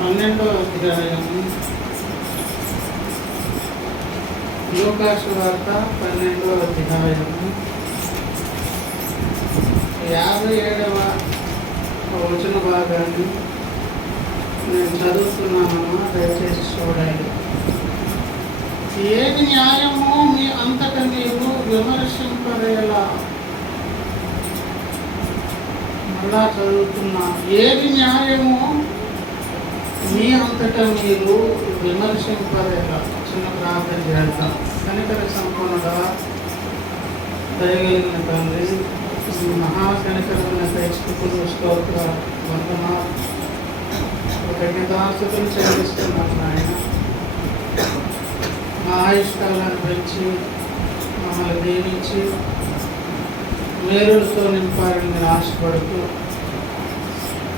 12వ అధ్యాయము లూకాసు వార్త 12వ అధ్యాయము 57వ వచన భాగాన్ని నేను చదువుతున్నానమ్మా, దయచేసి చూడండి. ఏది న్యాయమో మీ అంతట మీరు విమర్శింపరేలా. మళ్ళా చదువుతున్నా. ఏది న్యాయమో మీ అంతటా మీరు విమర్శింపరేలా. చిన్న ప్రార్థన చేద్దాం. కనికర సంపన్నుడా, దయగలిగిన తండ్రి, మహాకనికరమైన ప్రేక్షకులు స్తోత్ర వందనాలు, కృతజ్ఞతాస్తుతులు చెల్లిస్తున్నాను నాయన. మా ఆయుష్కాలను పెంచి మమ్మల్ని దీవించి మేలులతో నింపాలని నేను ఆశపడుతూ,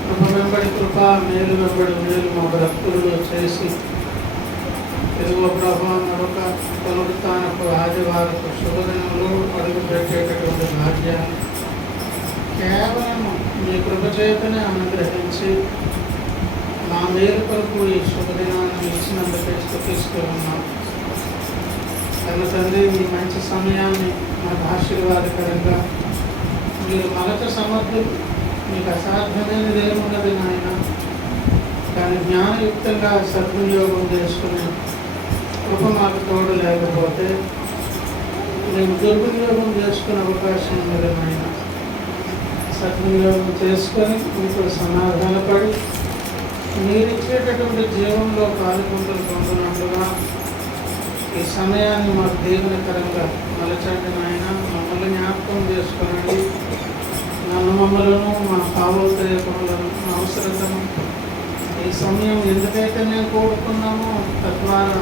కృప వెంబడి కృప, మేలు వెంబడి మేలు మా బ్రతుకుల్లో చేసి తెలుగు ప్రభావం మరొక పునరుత్థానపు ఆదివారపు శుభదినంలో అడుగు పెట్టేటటువంటి భాగ్యాన్ని కేవలం మీ కృప చేతనే అనుగ్రహించి మా మేలు కొరకు ఈ శుభదినాన్ని ఇచ్చినందుకే స్తుతిస్తూ ఉన్నాం. కన్న తండ్రి, మీ మంచి సమయాన్ని మాకు ఆశీర్వాదకరంగా మీరు మరొక సమర్థులు, మీకు అసాధ్యమైనది ఏమున్నది నాయన. కానీ జ్ఞానయుక్తంగా సద్వినియోగం చేసుకుని కృప మాకు తోడు లేకపోతే మేము దుర్వినియోగం చేసుకునే అవకాశం ఉన్నది నాయన. సద్వినియోగం చేసుకొని మీతో సమాధానపడి మీరు ఇచ్చేటటువంటి జీవంలో పాల్గొంటులు పొందినట్లుగా ఈ సమయాన్ని మాకు దీవెనకరంగా మలచండి నాయన. మమ్మల్ని జ్ఞాపకం చేసుకోనండి. నన్ను మమ్మలను, మా భావోద్రేకములను, మా అవసరతను ఈ సమయం ఎందుకైతే మేము కోరుకున్నామో తద్వారా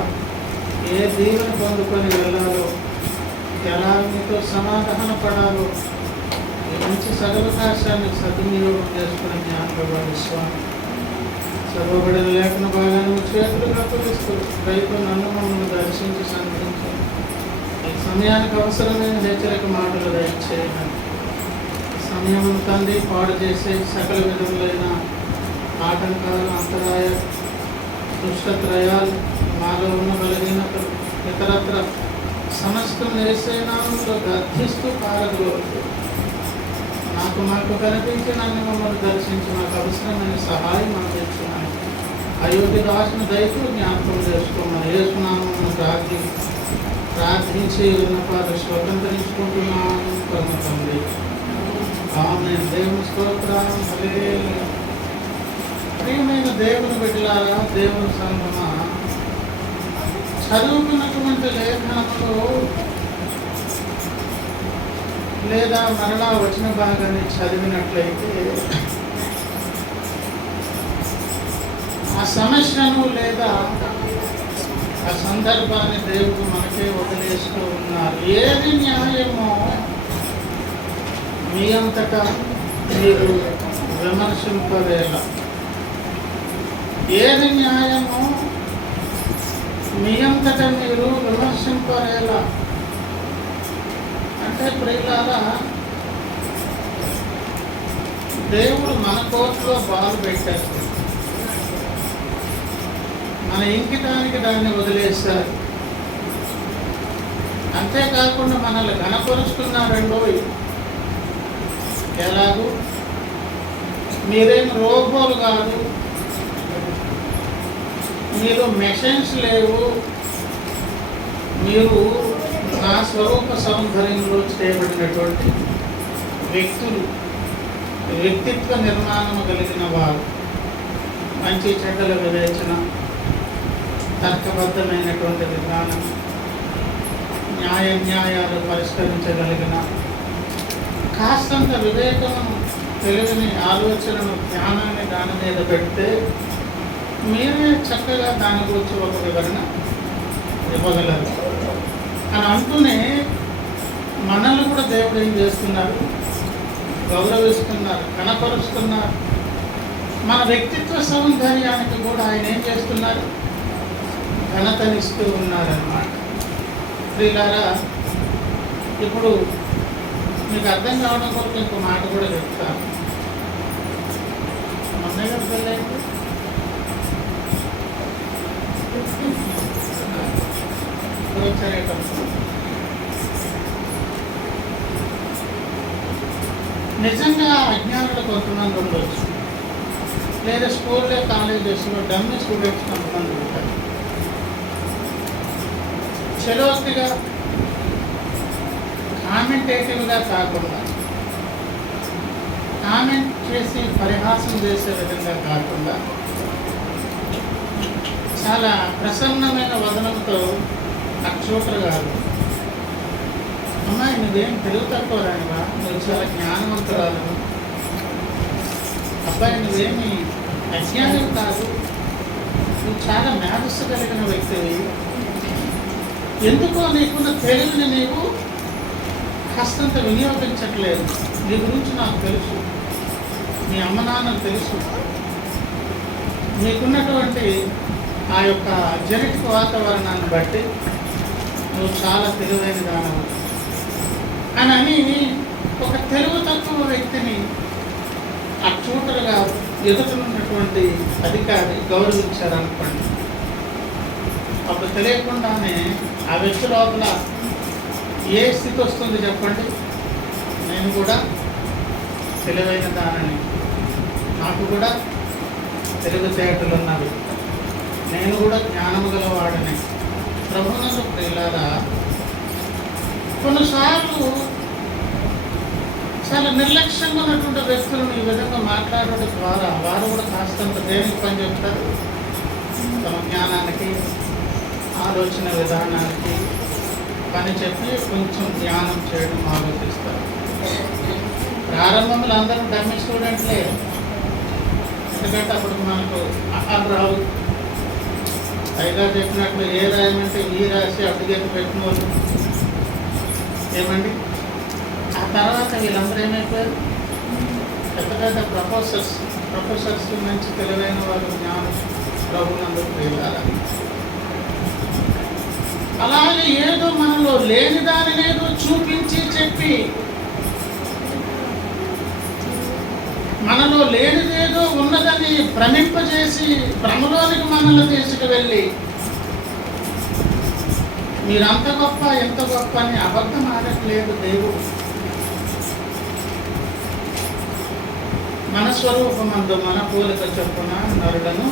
ఏ దీవెన పొందుకొని వెళ్ళాలో, ఎలా మీతో సమాధాన పడాలో ఈ మంచి సదవకాశాన్ని సద్వినియోగం చేసుకుని జ్ఞాపకం స్వామి. చదవబడిన లేఖన భాగాన్ని చేతులుగా పిలుస్తూ రైతు నన్ను మమ్మల్ని దర్శించి సంధించి ఈ సమయానికి అవసరమైన హెచ్చరిక మాటలు దయచేయండి. సమయం తండ్రి పాడు చేసే సకల విధములైన ఆటంకాలు, అంతరాయ దుష్టత్రయాలు, మాలో ఉన్న బలహీనతలు, ఇతరత్ర సమస్తం వేసేనామంలో గర్జిస్తూ పారగలుగుతూ మాకు కనిపించి నన్ను మమ్మల్ని దర్శించి మాకు అవసరమైన సహాయం అందించున్నాను. అయోగ్య దాసుని దయతో జ్ఞాపకం చేసుకోమని యేసునామమును ప్రార్థించి ఉన్నపాటు స్వతంత్రించుకుంటున్నాను పరమ తండ్రి. ఆమేన్. దేవుని స్తోత్రం. హల్లెలూయా. ప్రియమైన దేవుని బిడ్డలారా, దేవుని సంగమా, చదువుకున్నటువంటి లేఖనంలో లేదా మరలా వచ్చిన భాగాన్ని చదివినట్లయితే ఆ సమస్యను లేదా ఆ సందర్భాన్ని దేవుడు మనకే వదిలేస్తూ ఉన్నారు. ఏది న్యాయమో మీ అంతటా మీరు విమర్శింపవేలా. ఏది న్యాయమో మీ అంతటా మీరు విమర్శింపవేలా అంటే, ప్రియులారా, దేవుడు మన కోర్టులో బాలు పెట్టారు, మన ఇంకిటానికి దాన్ని వదిలేస్తారు. అంతేకాకుండా మనల్ని ఘనపరుస్తున్నారండో. ఎలాగూ మీరేం రోబోలు కాదు, మీరు మెషిన్స్ లేవు, మీరు నా స్వరూప సౌందర్యంలో చేయబడినటువంటి వ్యక్తులు, వ్యక్తిత్వ నిర్మాణము కలిగిన వారు, మంచి చెడ్డల వివేచన, తర్కబద్ధమైనటువంటి విధానం, న్యాయాలు పరిష్కరించగలిగిన కాస్తంత వివేకమును, తెలివిని, ఆలోచనను, జ్ఞానాన్ని దాని మీద పెడితే మీరే చక్కగా దాని గురించి ఒక వివరణ ఇవ్వగలరు అని అంటూనే మనల్ని కూడా దేవుడు ఏం చేస్తున్నారు? గౌరవిస్తున్నారు, కనపరుస్తున్నారు. మన వ్యక్తిత్వ సౌందర్యానికి కూడా ఆయన ఏం చేస్తున్నారు? ఘనతనిస్తూ ఉన్నారన్నమాట. ప్రియులారా, ఇప్పుడు మీకు అర్థం కావడం కొరకు ఇంకో మాట కూడా చెప్తాను. మొన్న గారు పెళ్ళైతే పరిచర్యటప్పుడు నిజంగా అజ్ఞానులు కొంతమంది ఉండొచ్చు, లేదా స్కూల్లో కాలేజెస్లో డమ్మీ స్టూడెంట్స్ కొంతమంది ఉంటారు. చలోక్తిగా కామెంటేటివ్గా కాకుండా, కామెంట్ చేసి పరిహాసం చేసే విధంగా కాకుండా, చాలా ప్రసన్నమైన వదనంతో అక్షోటరు గారు, అమ్మాయి నువ్వేం తెలుగు తక్కువ రానివా, నువ్వు చాలా జ్ఞానవంతురాలు, అబ్బాయి నువ్వేమి అజ్ఞానం కాదు, నువ్వు చాలా మేధస్సు కలిగిన వ్యక్తివి, ఎందుకో నీకున్న తెలుగుని నీవు కాస్తంత వినియోగించట్లేదు, నీ గురించి నాకు తెలుసు, మీ అమ్మ నాన్నకు తెలుసు, నీకున్నటువంటి ఆ యొక్క జెనెటిక్ వాతావరణాన్ని బట్టి నువ్వు చాలా తెలివైన దానవు అని ఒక తెలుగు తక్కువ వ్యక్తిని ఆ ట్యూటర్గా ఎదుటనున్నటువంటి అధికారి గౌరవించారనుకోండి. అప్పుడు తెలియకుండానే ఆ వ్యక్తి లోపల ఏ స్థితి వస్తుంది చెప్పండి? నేను కూడా తెలివైన దానని, నాకు కూడా తెలివితేటలు ఉన్నవి, నేను కూడా జ్ఞానము గలవాడని. ప్రభువునందు ప్రియులారా, కొన్నిసార్లు చాలా నిర్లక్ష్యంగా ఉన్నటువంటి వ్యక్తులను ఈ విధంగా మాట్లాడడం ద్వారా వారు కూడా కాస్తంత దేనికి పని చెప్తారు? తమ జ్ఞానానికి, ఆలోచన విధానానికి పని చెప్పి కొంచెం ధ్యానం చేయడం ఆలోచిస్తారు. ప్రారంభంలో అందరూ డమ్మీ స్టూడెంట్లే, ఎందుకంటే అప్పుడు మనకు అహాలు రావు. పైగా చెప్పినట్లు ఏ రాయమంటే ఈ రాసి అడ్డుగెత్తి పెట్టిన వాళ్ళు ఏమండి. ఆ తర్వాత వీళ్ళందరూ ఏమైపోయారు? పెద్ద పెద్ద ప్రొఫెసర్స్ మంచి తెలివైన వాళ్ళు, జ్ఞానం ప్రభునందు ప్రియులారా. అలాగే ఏదో మనలో లేని దానినేదో చూపించి చెప్పి, మనలో లేనిదేదో ఉన్నదని భ్రమింపజేసి భ్రమలోనికి మనల్ని తీసుకువెళ్ళి మీరంత గొప్ప ఎంత గొప్ప అని అబద్ధం ఆడట్లేదు దేవుడు. మన స్వరూపమందు మన పోలిక చొప్పున నరులను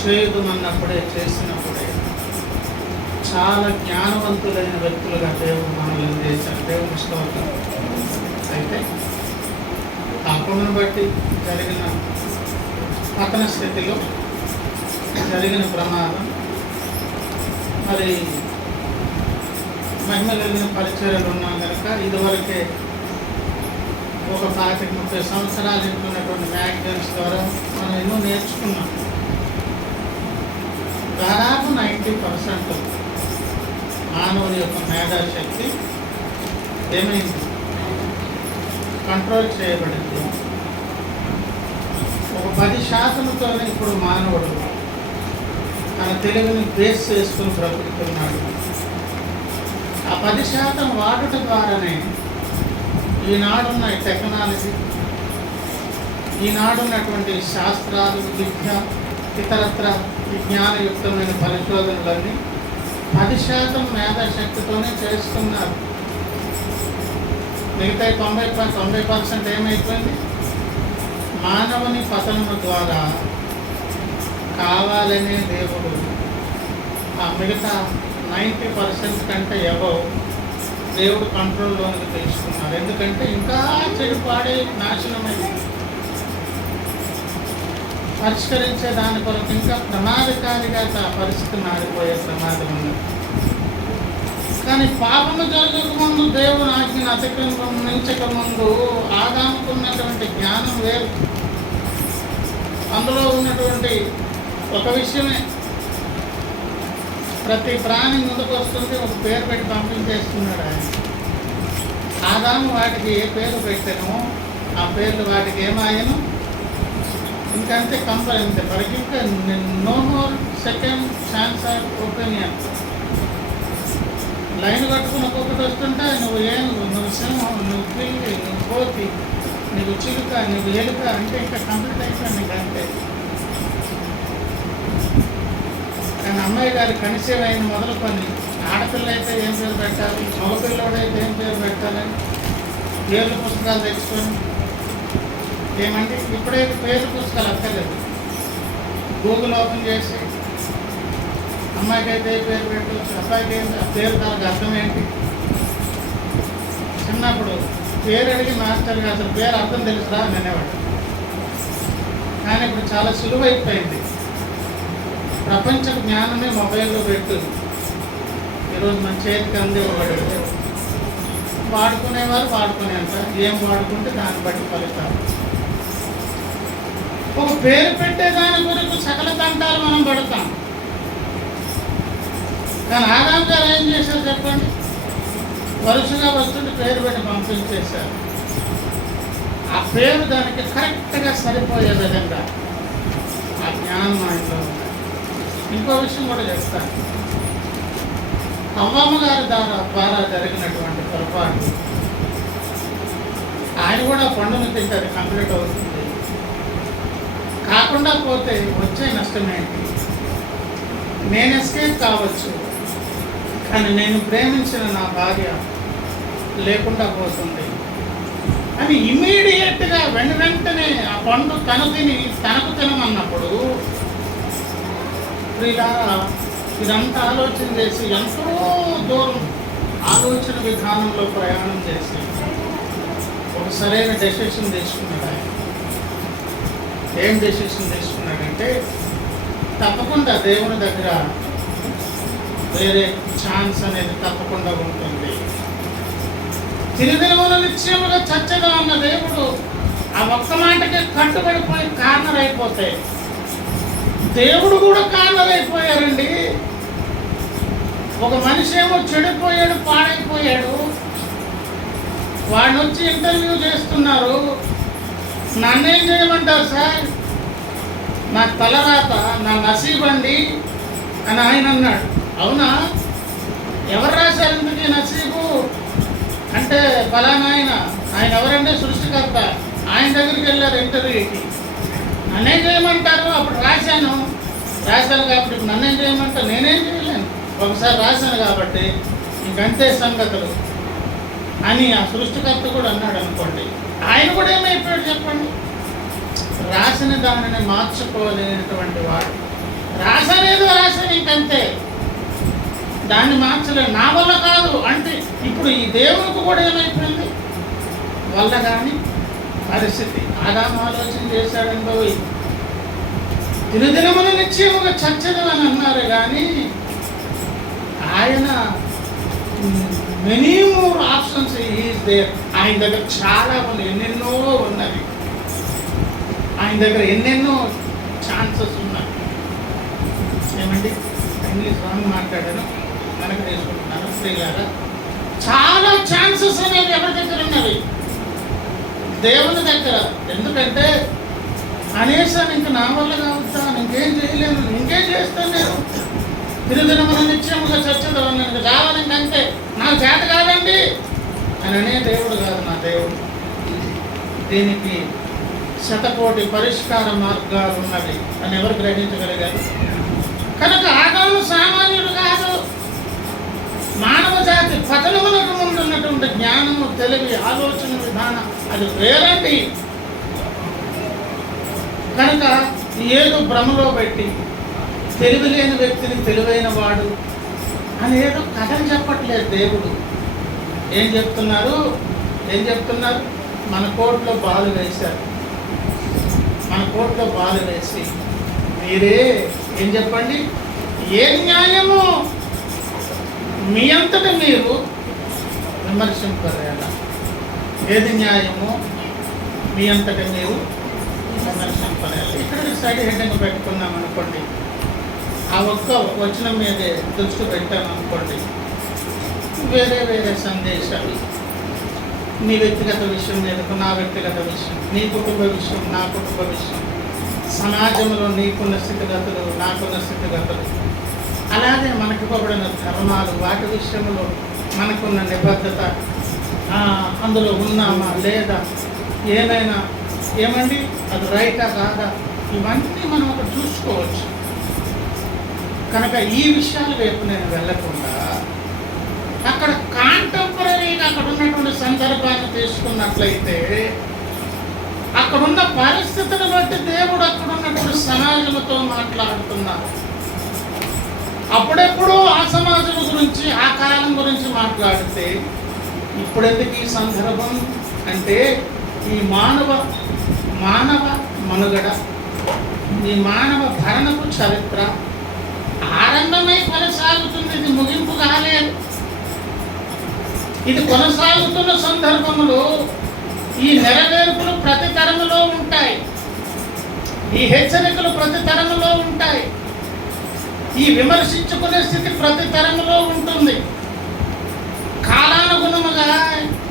చేయుదుమన్నప్పుడే, చేసినప్పుడే చాలా జ్ఞానవంతులైన వ్యక్తులుగా దేవుడు మనల్ని చేశారు. దేవుని స్తోత్రం. అయితే పాపమును బట్టి జరిగిన పతన స్థితిలో జరిగిన ప్రమాదం, మరి మహిమ కలిగిన పరిచర్యలు ఉన్నాం కనుక ఇదివరకే ఒక 25-30 సంవత్సరాలు ఇంటున్నటువంటి మ్యాగజైన్స్ ద్వారా మనం ఎన్నో నేర్చుకున్నాం. దాదాపు 90% మానవుని యొక్క మేధాశక్తి ఏమైంది? కంట్రోల్ చేయబడింది. ఒక 10% ఇప్పుడు మానవుడు తన తెలివిని బేస్ చేసుకుని బ్రతుకుతున్నాడు. ఆ 10% వాడుట ద్వారానే ఈనాడున్న టెక్నాలజీ, ఈనాడున్నటువంటి శాస్త్రాలు, విద్య, ఇతరత్ర విజ్ఞానయుక్తమైన పరిశోధనలన్నీ 10% మేధాశక్తితోనే చేస్తున్నారు. మిగతా 90% ఏమైపోయింది? మానవుని పతనము ద్వారా కావాలనే దేవుడు ఆ మిగతా 90% కంటే అబవ్ దేవుడు కంట్రోల్లోనికి తెలుసుకున్నారు. ఎందుకంటే ఇంకా చెడు పాడే నాశనమైంది. పరిష్కరించే దాని కొరకు ఇంకా ప్రమాదకారిగా పరిస్థితి మారిపోయే ప్రమాదం ఉంది. కానీ పాపము జరగక ముందు, దేవుని ఆజ్ఞను అతిక్రమించక ముందు ఆదాముకున్నటువంటి జ్ఞానం వేరు. అందులో ఉన్నటువంటి ఒక విషయమే, ప్రతి ప్రాణి ముందుకు వస్తుంది, ఒక పేరు పెట్టి పంపించేస్తున్నాడు ఆయన. ఆదాము వాటికి ఏ పేరు పెట్టానో ఆ పేర్లు వాటికి ఏమాయను, ఇంకంతే కంపల్సరీ. ఫర్ ఇంకా no more second chance or opinion. Line కట్టుకుని ఒక్కొక్కటి వస్తుంటే నువ్వు ఏనుగు, నువ్వు సింహం, నువ్వు పిల్లి, నువ్వు కోతి, నువ్వు చిలుక, నువ్వు ఎలుక అంటే ఇంకా కంప్లీట్ అయిపోయింది. నీకు అంతే. కానీ అమ్మాయి గారి కన్సీవ్ అయిన మొదలుకొని ఆడపిల్ల అయితే ఏం పేరు పెట్టాలి, మగపిల్లవాడైతే ఏం పేరు పెట్టాలని పేర్ల పుస్తకాలు తెచ్చుకొని ఏమండి ఇప్పుడైతే పేర్ల పుస్తకాలు అక్కర్లేదు, గూగుల్ ఓపెన్ చేసి అమ్మాయికి అయితే ఏ పేరు పెట్టవచ్చు, అబ్బాయికి ఏంటి ఆ పేరు దానికి అర్థం ఏంటి. చిన్నప్పుడు పేరు అడిగి మాస్టర్గా అసలు పేరు అర్థం తెలుసురా అని అనేవాడు. కానీ ఇప్పుడు చాలా సులువైపోయింది. ప్రపంచ జ్ఞానమే మొబైల్లో పెడుతుంది. ఈరోజు మన చేతికి అందివ్వబడి వాడుకునేవారు వాడుకునేంత, ఏం వాడుకుంటే దాన్ని బట్టి ఫలితాలు. ఒక పేరు పెట్టేదాని గురించి సకల తంటాలు మనం పడతాం. కానీ ఆదాం గారు ఏం చేశారు చెప్పండి, వరుసగా వస్తుంటే పేరు పెట్టి పంపించేశారు. ఆ పేరు దానికి కరెక్ట్గా సరిపోయే విధంగా ఆ జ్ఞానం ఆయనలో ఉంది. ఇంకో విషయం కూడా చెప్తాను. అవ్వమ్మ గారి ద్వారా జరిగినటువంటి పొరపాటు, ఆయన కూడా పండును తింటే అది కంప్లీట్ అవుతుంది. కాకుండా పోతే వచ్చే నష్టం ఏంటి? నేను ఎస్కేప్ కావచ్చు, కానీ నేను ప్రేమించిన నా భార్య లేకుండా పోతుంది అని ఇమీడియట్గా వెంటనే ఆ పండు తనకు తినమన్నప్పుడు ఇలా ఇదంతా ఆలోచన చేసి ఎంతో దూరం ఆలోచన విధానంలో ప్రయాణం చేసి ఒక సరైన డెసిషన్ తీసుకున్నాడు. ఆయన ఏం డెసిషన్ తీసుకున్నాడంటే, తప్పకుండా దేవుని దగ్గర వేరే ఛాన్స్ అనేది తప్పకుండా ఉంటుంది. తిరుదినమున నిశ్చయముగా చచ్చదా అన్న దేవుడు ఆ ఒక్క మాటకే కట్టుబడిపోయి కార్నర్ అయిపోతాయి. దేవుడు కూడా కార్నర్ అయిపోయారండి. ఒక మనిషి ఏమో చెడిపోయాడు, పాడైపోయాడు, వాడిని వచ్చి ఇంటర్వ్యూ చేస్తున్నారు. నన్నేం చేయమంటారు సార్, నా తలరాత నా నసీబండి అని ఆయన అన్నాడు. అవునా, ఎవరు రాశారు ఇందుకు నసీబు అంటే ఫలానా ఆయన ఎవరంటే సృష్టికర్త. ఆయన దగ్గరికి వెళ్ళారు ఇంటర్వ్యూకి. నన్నేం చేయమంటారు, అప్పుడు రాశాను కాబట్టి నన్నేం చేయమంటారు, నేనేం చేయలేను, ఒకసారి రాశాను కాబట్టి ఇంకంతే సంగతులు అని ఆ సృష్టికర్త కూడా అన్నాడు అనుకోండి. ఆయన కూడా ఏమైపోయాడు చెప్పండి, రాసిన దానిని మార్చుకోలేనటువంటి వాడు. రాశానేదో రాశాను ఇంకంతే, దాన్ని మార్చలేదు, నా వల్ల కాదు అంటే ఇప్పుడు ఈ దేవునికి కూడా ఏమైపోయింది వల్ల కానీ పరిస్థితి. ఆదాము ఆలోచన చేశాడంలో దినదినమున నిశ్చయముగా చచ్చదు అని అన్నారు. కానీ ఆయన many more options is there. ఆయన దగ్గర చాలా ఉన్నాయి, ఎన్నెన్నో ఉన్నవి. ఆయన దగ్గర ఎన్నెన్నో ఛాన్సెస్ ఉన్నాయి. ఏమండి ఇంగ్లీష్ రాంగ్ మాట్లాడాను, వెనక్కి తీసుకుంటున్నాను. స్త్రీలాగా చాలా ఛాన్సెస్ అనేవి ఎవరి దగ్గర ఉన్నవి, దేవుని దగ్గర. ఎందుకంటే అనేసాను, ఇంక నా వల్ల కావద్దా, ఇంకేం చేయలేను, ఇంకేం చేస్తాను నేను, తిరుదినమున నిత్యముగా చచ్చదు అన్నాను కావాలి, ఇంకంతే నాకు చేత కాదండి అని అనే దేవుడు కాదు నా దేవుడు. దీనికి శతకోటి పరిష్కార మార్గాలు ఉన్నవి అని ఎవరు గ్రహించగలిగారు? కనుక ఆదాము సామాన్యుడు కాదు. మానవ జాతి పతనములకు ముందు ఉన్నటువంటి జ్ఞానము, తెలివి, ఆలోచన విధానం అది వేరండి. కనుక ఏదో భ్రమలో పెట్టి తెలివి లేని వ్యక్తిని తెలివైన వాడు అని ఏదో కథలు చెప్పట్లేదు దేవుడు. ఏం చెప్తున్నారు? మన కోర్టులో బాలు వేశారు. మన కోర్టులో బాలు వేసి మీరే ఏం చెప్పండి, ఏ న్యాయము మీ అంతటా మీరు విమర్శింపరేలా, ఏది న్యాయమో మీ అంతటా మీరు విమర్శింపరేలా. ఇక్కడ సైడ్ హెడ్డింగ్ పెట్టుకున్నాం అనుకోండి, ఆ ఒక్క వచనం మీదే దృష్టి పెట్టాను అనుకోండి, వేరే వేరే సందేశాలు నీ వ్యక్తిగత విషయం మీదకు, నా వ్యక్తిగత విషయం, నీ కుటుంబ విషయం, నా కుటుంబ విషయం, సమాజంలో నీకున్న స్థితిగతులు, నాకున్న స్థితిగతులు, అలాగే మనకి ఇవ్వబడిన ధర్మాలు, వాటి విషయంలో మనకున్న నిబద్ధత, అందులో ఉన్నామా లేదా, ఏమైనా ఏమండి అది రైటా కాదా, ఇవన్నీ మనం ఒకటి చూసుకోవచ్చు. కనుక ఈ విషయాల వైపు నేను వెళ్ళకుండా అక్కడ కాంటెంపరీగా అక్కడ ఉన్నటువంటి సందర్భాన్ని తీసుకున్నట్లయితే అక్కడున్న పరిస్థితిని బట్టి దేవుడు అక్కడ ఉన్నటువంటి సమాజంతో మాట్లాడుతున్నారు. అప్పుడెప్పుడు ఆ సమాజం గురించి ఆ కాలం గురించి మాట్లాడితే ఇప్పుడెందుకు ఈ సందర్భం అంటే ఈ మానవ మనుగడ, ఈ మానవ భరణపు చరిత్ర ఆరంభమై కొనసాగుతుంది. ఇది ముగింపు కాలేదు. ఇది కొనసాగుతున్న సందర్భంలో ఈ నెరవేర్పులు ప్రతి తరములో ఉంటాయి. ఈ హెచ్చరికలు ప్రతి తరములో ఉంటాయి. ఈ విమర్శించుకునే స్థితి ప్రతి తరములో ఉంటుంది. కాలానుగుణముగా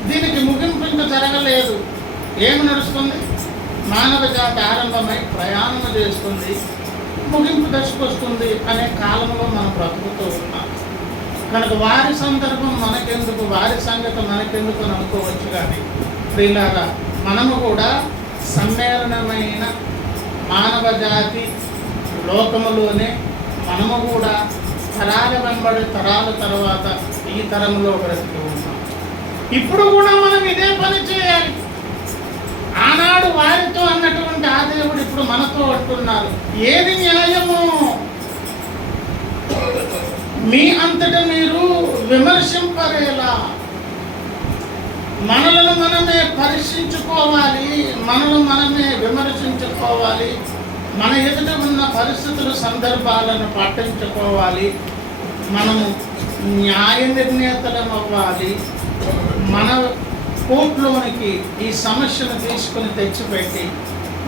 దీనికి ముగింపు ఇంకా జరగలేదు. ఏమి నడుస్తుంది? మానవ జాతి ఆరంభమై ప్రయాణం చేస్తుంది, ముగింపు దశకు వస్తుంది అనే కాలంలో మనం బ్రతుకుతూ ఉన్నాం. కనుక వారి సందర్భం మనకెందుకు, వారి సంగతి మనకెందుకు అని అనుకోవచ్చు. కానీ ప్రియులారా, మనము కూడా సమ్మేళనమైన మానవ జాతి లోకములోనే మనము కూడా తరాల వెంబడి తరాల తర్వాత ఈ తరంలో బ్రతికి ఉన్నాం. ఇప్పుడు కూడా మనం ఇదే పని చేయాలి. ఆనాడు వారితో అన్నటువంటి ఆ దేవుడు ఇప్పుడు మనతో అంటున్నారు, ఏది న్యాయమో మీ అంతటా మీరు విమర్శింపరేలా. మనలను మనమే పరీక్షించుకోవాలి, మనల్ని మనమే విమర్శించుకోవాలి, మన ఎదుట ఉన్న పరిస్థితులు సందర్భాలను పట్టించుకోవాలి, మనము న్యాయ నిర్ణేతలం అవ్వాలి. మన కోర్టులోనికి ఈ సమస్యను తీసుకుని తెచ్చిపెట్టి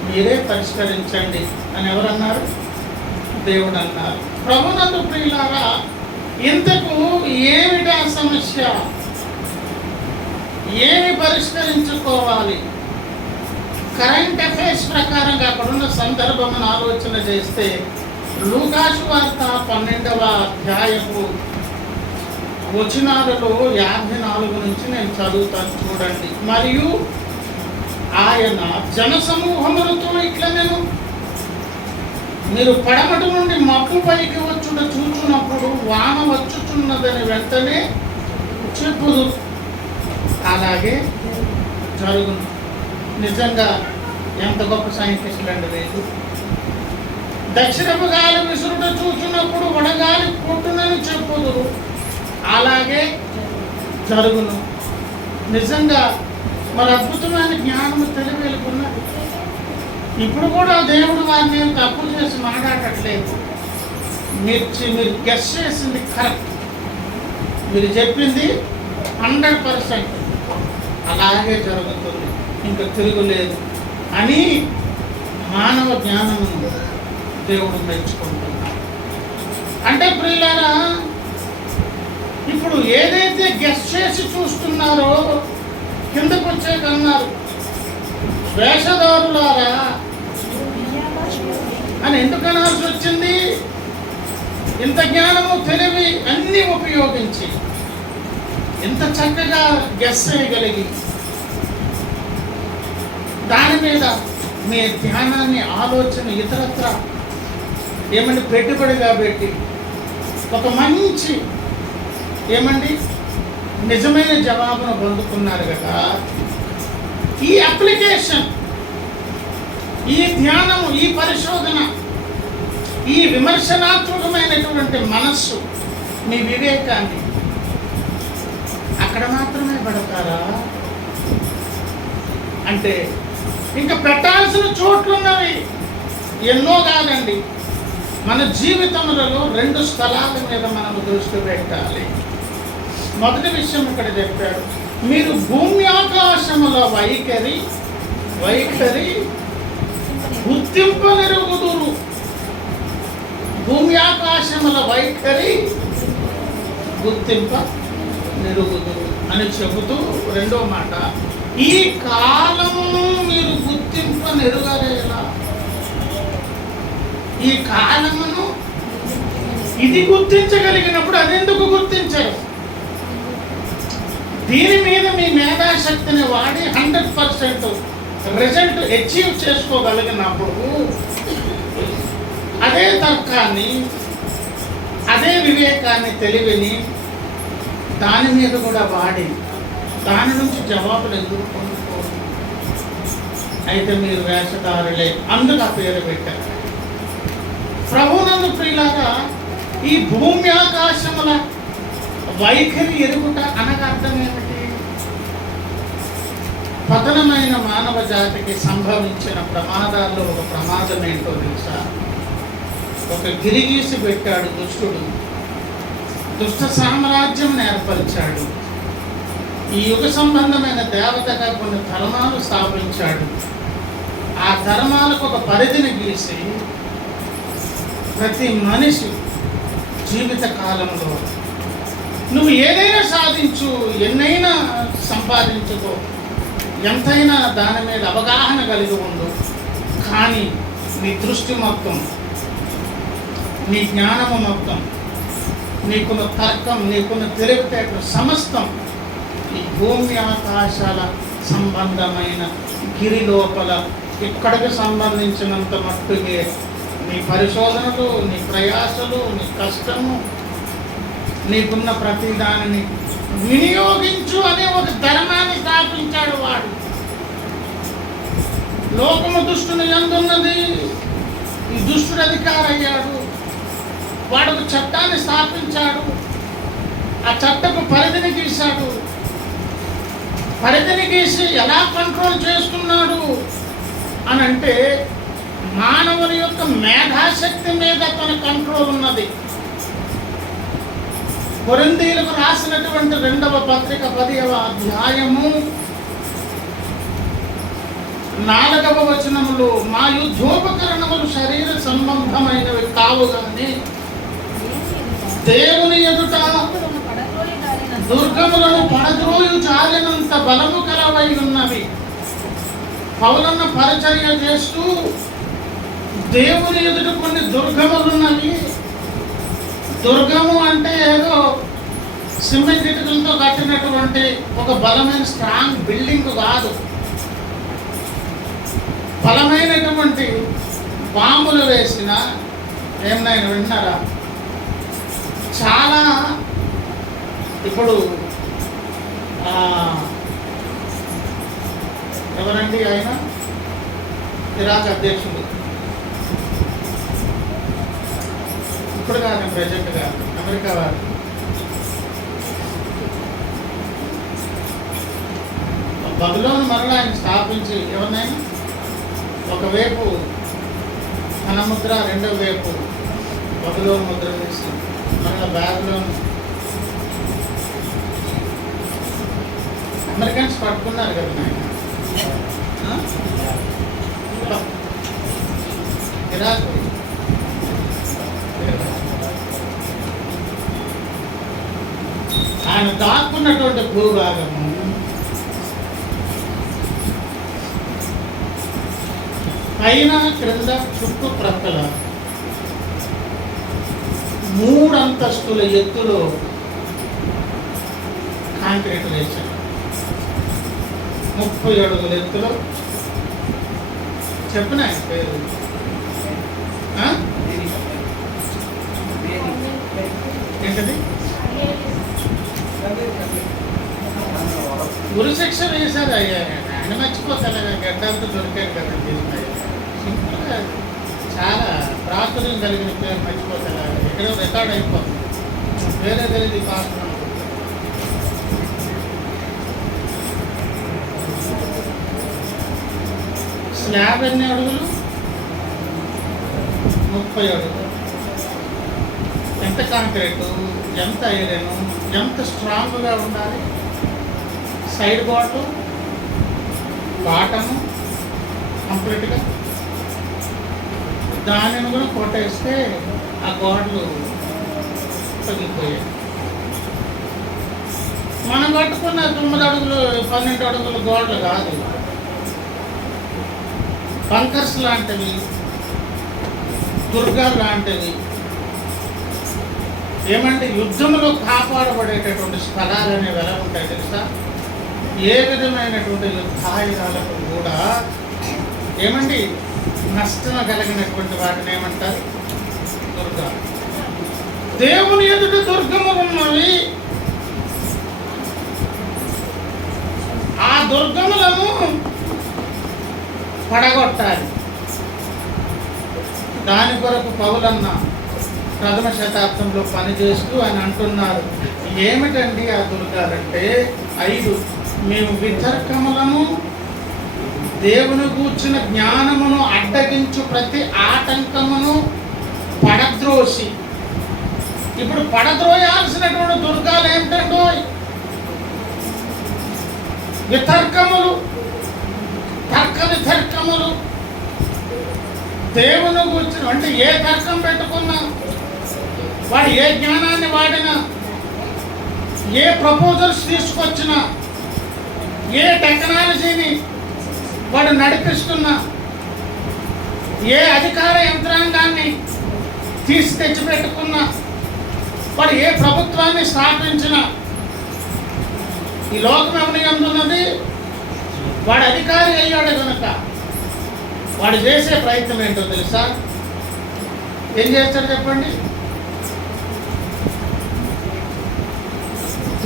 మీరే పరిష్కరించండి అని ఎవరన్నారు? దేవుడు అన్నారు. ప్రభునందు ప్రియులారా, ఇంతకు ఏమిటి ఆ సమస్య? ఏమి పరిష్కరించుకోవాలి? కరెంట్ అఫైర్స్ ప్రకారంగా అక్కడున్న సందర్భమును ఆలోచన చేస్తే లూకాసు వార్త 12వ అధ్యాయపు వచనాలలో 54 నుంచి నేను చదువుతాను, చూడండి. మరియు ఆయన జనసమూహములతో ఇట్లా మీరు పడమటి నుండి మబ్బు పైకి వచ్చుట చూచున్నప్పుడు వాన వచ్చుచున్నదని వెంటనే చెప్పుదు, అలాగే జరుగును. నిజంగా ఎంత గొప్ప సైంటిస్టులు అండి లేదు. దక్షిణపు గాలి విసురుట చూచున్నప్పుడు వడగాలి కొట్టునని చెప్పుదు, అలాగే జరుగును. నిజంగా మరి అద్భుతమైన జ్ఞానము తెలివేలుకున్నది. ఇప్పుడు కూడా దేవుడు వారిని తప్పు చేసి మాట్లాడట్లేదు. మీరు గెస్ చేసింది కరెక్ట్, మీరు చెప్పింది 100% అలాగే జరుగుతుంది, ఇంకా తిరుగులేదు అని మానవ జ్ఞానమును దేవుడు మెచ్చుకుంటున్నాడు. అంటే ప్రియులారా, ఇప్పుడు ఏదైతే గెస్ చేసి చూస్తున్నారో కిందకు వచ్చేకన్నారు, వేషధారులారా అని ఎందుకు అనాల్సి వచ్చింది? ఇంత జ్ఞానము తెలివి అన్నీ ఉపయోగించి ఇంత చక్కగా గెస్ చేయగలిగి దాని మీద మీ ధ్యానాన్ని, ఆలోచన ఇతరత్ర ఏమండి పెట్టుబడిగా పెట్టి ఒక మంచి నిజమైన జవాబును పొందుకున్నారు కదా. ఈ అప్లికేషన్, ఈ ధ్యానము, ఈ పరిశోధన, ఈ విమర్శనాత్మకమైనటువంటి మనస్సు, మీ వివేకాన్ని అక్కడ మాత్రమే పడతారా? అంటే ఇంకా పెట్టాల్సిన చోట్లున్నవి ఎన్నో కాదండి. మన జీవితములలో 2 స్థలాల మీద మనం దృష్టి పెట్టాలి. మొదటి విషయం ఇక్కడ చెప్పాడు, మీరు భూమి ఆకాశముల వైఖరి గుర్తింపనెరుగుదురు. భూమి ఆకాశముల వైఖరి గుర్తింపనెరుగుదురు అని చెబుతూ రెండో మాట, ఈ కాలమును మీరు గుర్తింపనెరుగలేలా. ఈ కాలమును ఇది గుర్తించగలిగినప్పుడు అదెందుకు గుర్తించరు? దీని మీద మీ మేధాశక్తిని వాడి 100% రిజల్ట్ అచీవ్ చేసుకోగలిగినప్పుడు అదే తర్కాన్ని అదే వివేకాన్ని, తెలివిని దాని మీద కూడా వాడి దాని నుంచి జవాబులు ఎందుకు పొందుకోరు? అయితే మీరు వేషధారులే, అందుకు ఆ పేరు పెట్టారు. ప్రభునందు ప్రియులారా, ఈ భూమి ఆకాశముల వైఖరి ఎరుగుట అనగా అర్థం ఏమిటి? పతనమైన మానవ జాతికి సంభవించిన ప్రమాదాల్లో ఒక ప్రమాదం ఏంటో తెలుసా? ఒక గిరిగీసి పెట్టాడు దుష్టుడు, దుష్ట సామ్రాజ్యం ఏర్పరిచాడు. ఈ యుగ సంబంధమైన దేవతగా కొన్ని ధర్మాలు స్థాపించాడు. ఆ ధర్మాలకు ఒక పరిధిని గీసి ప్రతి మనిషి జీవిత కాలంలో నువ్వు ఏదైనా సాధించు, ఎన్నైనా సంపాదించుకో, ఎంతైనా దాని మీద అవగాహన కలిగి ఉండు, కానీ నీ దృష్టి మొత్తం, నీ జ్ఞానము మొత్తం, నీకున్న తర్కం, నీకున్న తెలివితేటలు సమస్తం ఈ భూమి ఆకాశాల సంబంధమైన గిరి లోపల ఇక్కడికి సంబంధించినంత మట్టుకే నీ పరిశోధనలు, నీ ప్రయాసలు, నీ కష్టము, నీకున్న ప్రతి దానిని వినియోగించు అనే ఒక ధర్మాన్ని స్థాపించాడు వాడు. లోకము దుష్టుని యందున్నది, ఈ దుష్టుడు అధికారయ్యాడు. వాడు ఒక చట్టాన్ని స్థాపించాడు, ఆ చట్టపు పరిధిని గీశాడు. పరిధిని గీసి ఎలా కంట్రోల్ చేస్తున్నాడు అని అంటే, మానవుని యొక్క మేధాశక్తి మీద తన కంట్రోల్ ఉన్నది. కొరింథీయులకు రాసినటువంటి 2వ పత్రిక 10వ అధ్యాయము 4వ వచనములో, మా యుద్ధోపకరణములు శరీర సంబంధమైనవి కావు గాని దేవుని ఎదుట దుర్గములను పడద్రోయు జాలినంత బలము కలవై ఉన్నవి. పౌలన్న పరిచర్య చేస్తూ దేవుని ఎదుట కొన్ని దుర్గములున్నవి. దుర్గము అంటే ఏదో సిమెంట్ ఇటుకలతో కట్టినటువంటి ఒక బలమైన స్ట్రాంగ్ బిల్డింగ్ కాదు. బలమైనటువంటి బాంబులు వేసిన, ఏమైనా విన్నారా? చాలా ఇప్పుడు ఎవరండి ఆయన, ఇరాక్ అధ్యక్షుడు, ఇప్పుడు కాదు ప్రెజెంట్గా అమెరికా వారు, బబులోను మరలా ఆయన స్థాపించి ఎవరినైనా ఒకవైపు మన ముద్ర, రెండవ వైపు బబులోను ముద్ర వేసి మరలా బ్యాబిలోను అమెరికన్స్ పట్టుకున్నారు కదా నాయన. ఇరాక్ ఆయన దాక్కున్నటువంటి భూభాగము పైన క్రింద చుట్టుప్రక్కల 3 అంతస్తుల ఎత్తులో కాంక్రీట్ వేశారు. 30 అడుగుల ఎత్తులో. చెప్పిన ఆయన పేరు ఏంటది? ఉరిశిక్ష వేశారు అయ్యా. ఆయన మర్చిపోతాను, గడ్డాలతో దొరికాడు కదా. సింపుల్గా చాలా ప్రాచుర్యం కలిగిన పేరు మర్చిపోతాను, ఎక్కడో రికార్డ్ అయిపోతుంది. వేరే తెలియదు పాత్ర. స్లాబ్ ఎన్ని అడుగులు? 30 అడుగులు. ఎంత కాంక్రీటు, ఎంత ఐరన్, ఎంత స్ట్రాంగ్గా ఉండాలి. సైడ్ బాటము కంప్లీట్గా దానిని కూడా కొట్టేస్తే ఆ గోడలు పగిలిపోయాయి. మనం కట్టుకున్న 9 అడుగులు 12 అడుగుల గోడలు కాదు, బంకర్స్ లాంటివి, దుర్గాలు లాంటివి. ఏమంటే యుద్ధంలో కాపాడబడేటటువంటి స్థలాలు అనేవి ఎలా ఉంటాయి తెలుసా? ఏ విధమైనటువంటి యుద్ధాయుధాలకు కూడా ఏమండి నష్టం కలిగినటువంటి వాటిని ఏమంటారు? దుర్గాలు. దేవుని ఎదుట దుర్గములు ఉన్నవి. ఆ దుర్గములను పడగొట్టాలి. దాని కొరకు పౌలన్న ప్రథమ శతాబ్దంలో పనిచేస్తూ ఆయన అంటున్నారు, ఏమిటండి ఆ దుర్గాలంటే 5, మేము వితర్కములను, దేవుని గూర్చిన జ్ఞానమును అడ్డగించు ప్రతి ఆటంకమును పడద్రోసి. ఇప్పుడు పడద్రోయాల్సినటువంటి దుర్గాలు ఏమిటండో? వితర్కములు, తర్క వితర్కములు. దేవుని గూర్చిన అంటే ఏ తర్కం పెట్టుకున్నా, వాడు ఏ జ్ఞానాన్ని వాడినా, ఏ ప్రపోజల్స్ తీసుకొచ్చినా, ఏ టెక్నాలజీని వాడు నడిపిస్తున్నా, ఏ అధికార యంత్రాంగాన్ని తీసి తెచ్చిపెట్టుకున్నా, వాడు ఏ ప్రభుత్వాన్ని స్థాపించినా, ఈ లోకం ఎవరి అందున్నది వాడు అధికారి అయ్యాడు కనుక వాడు చేసే ప్రయత్నం ఏంటో తెలుసా? ఏం చేస్తాడు చెప్పండి?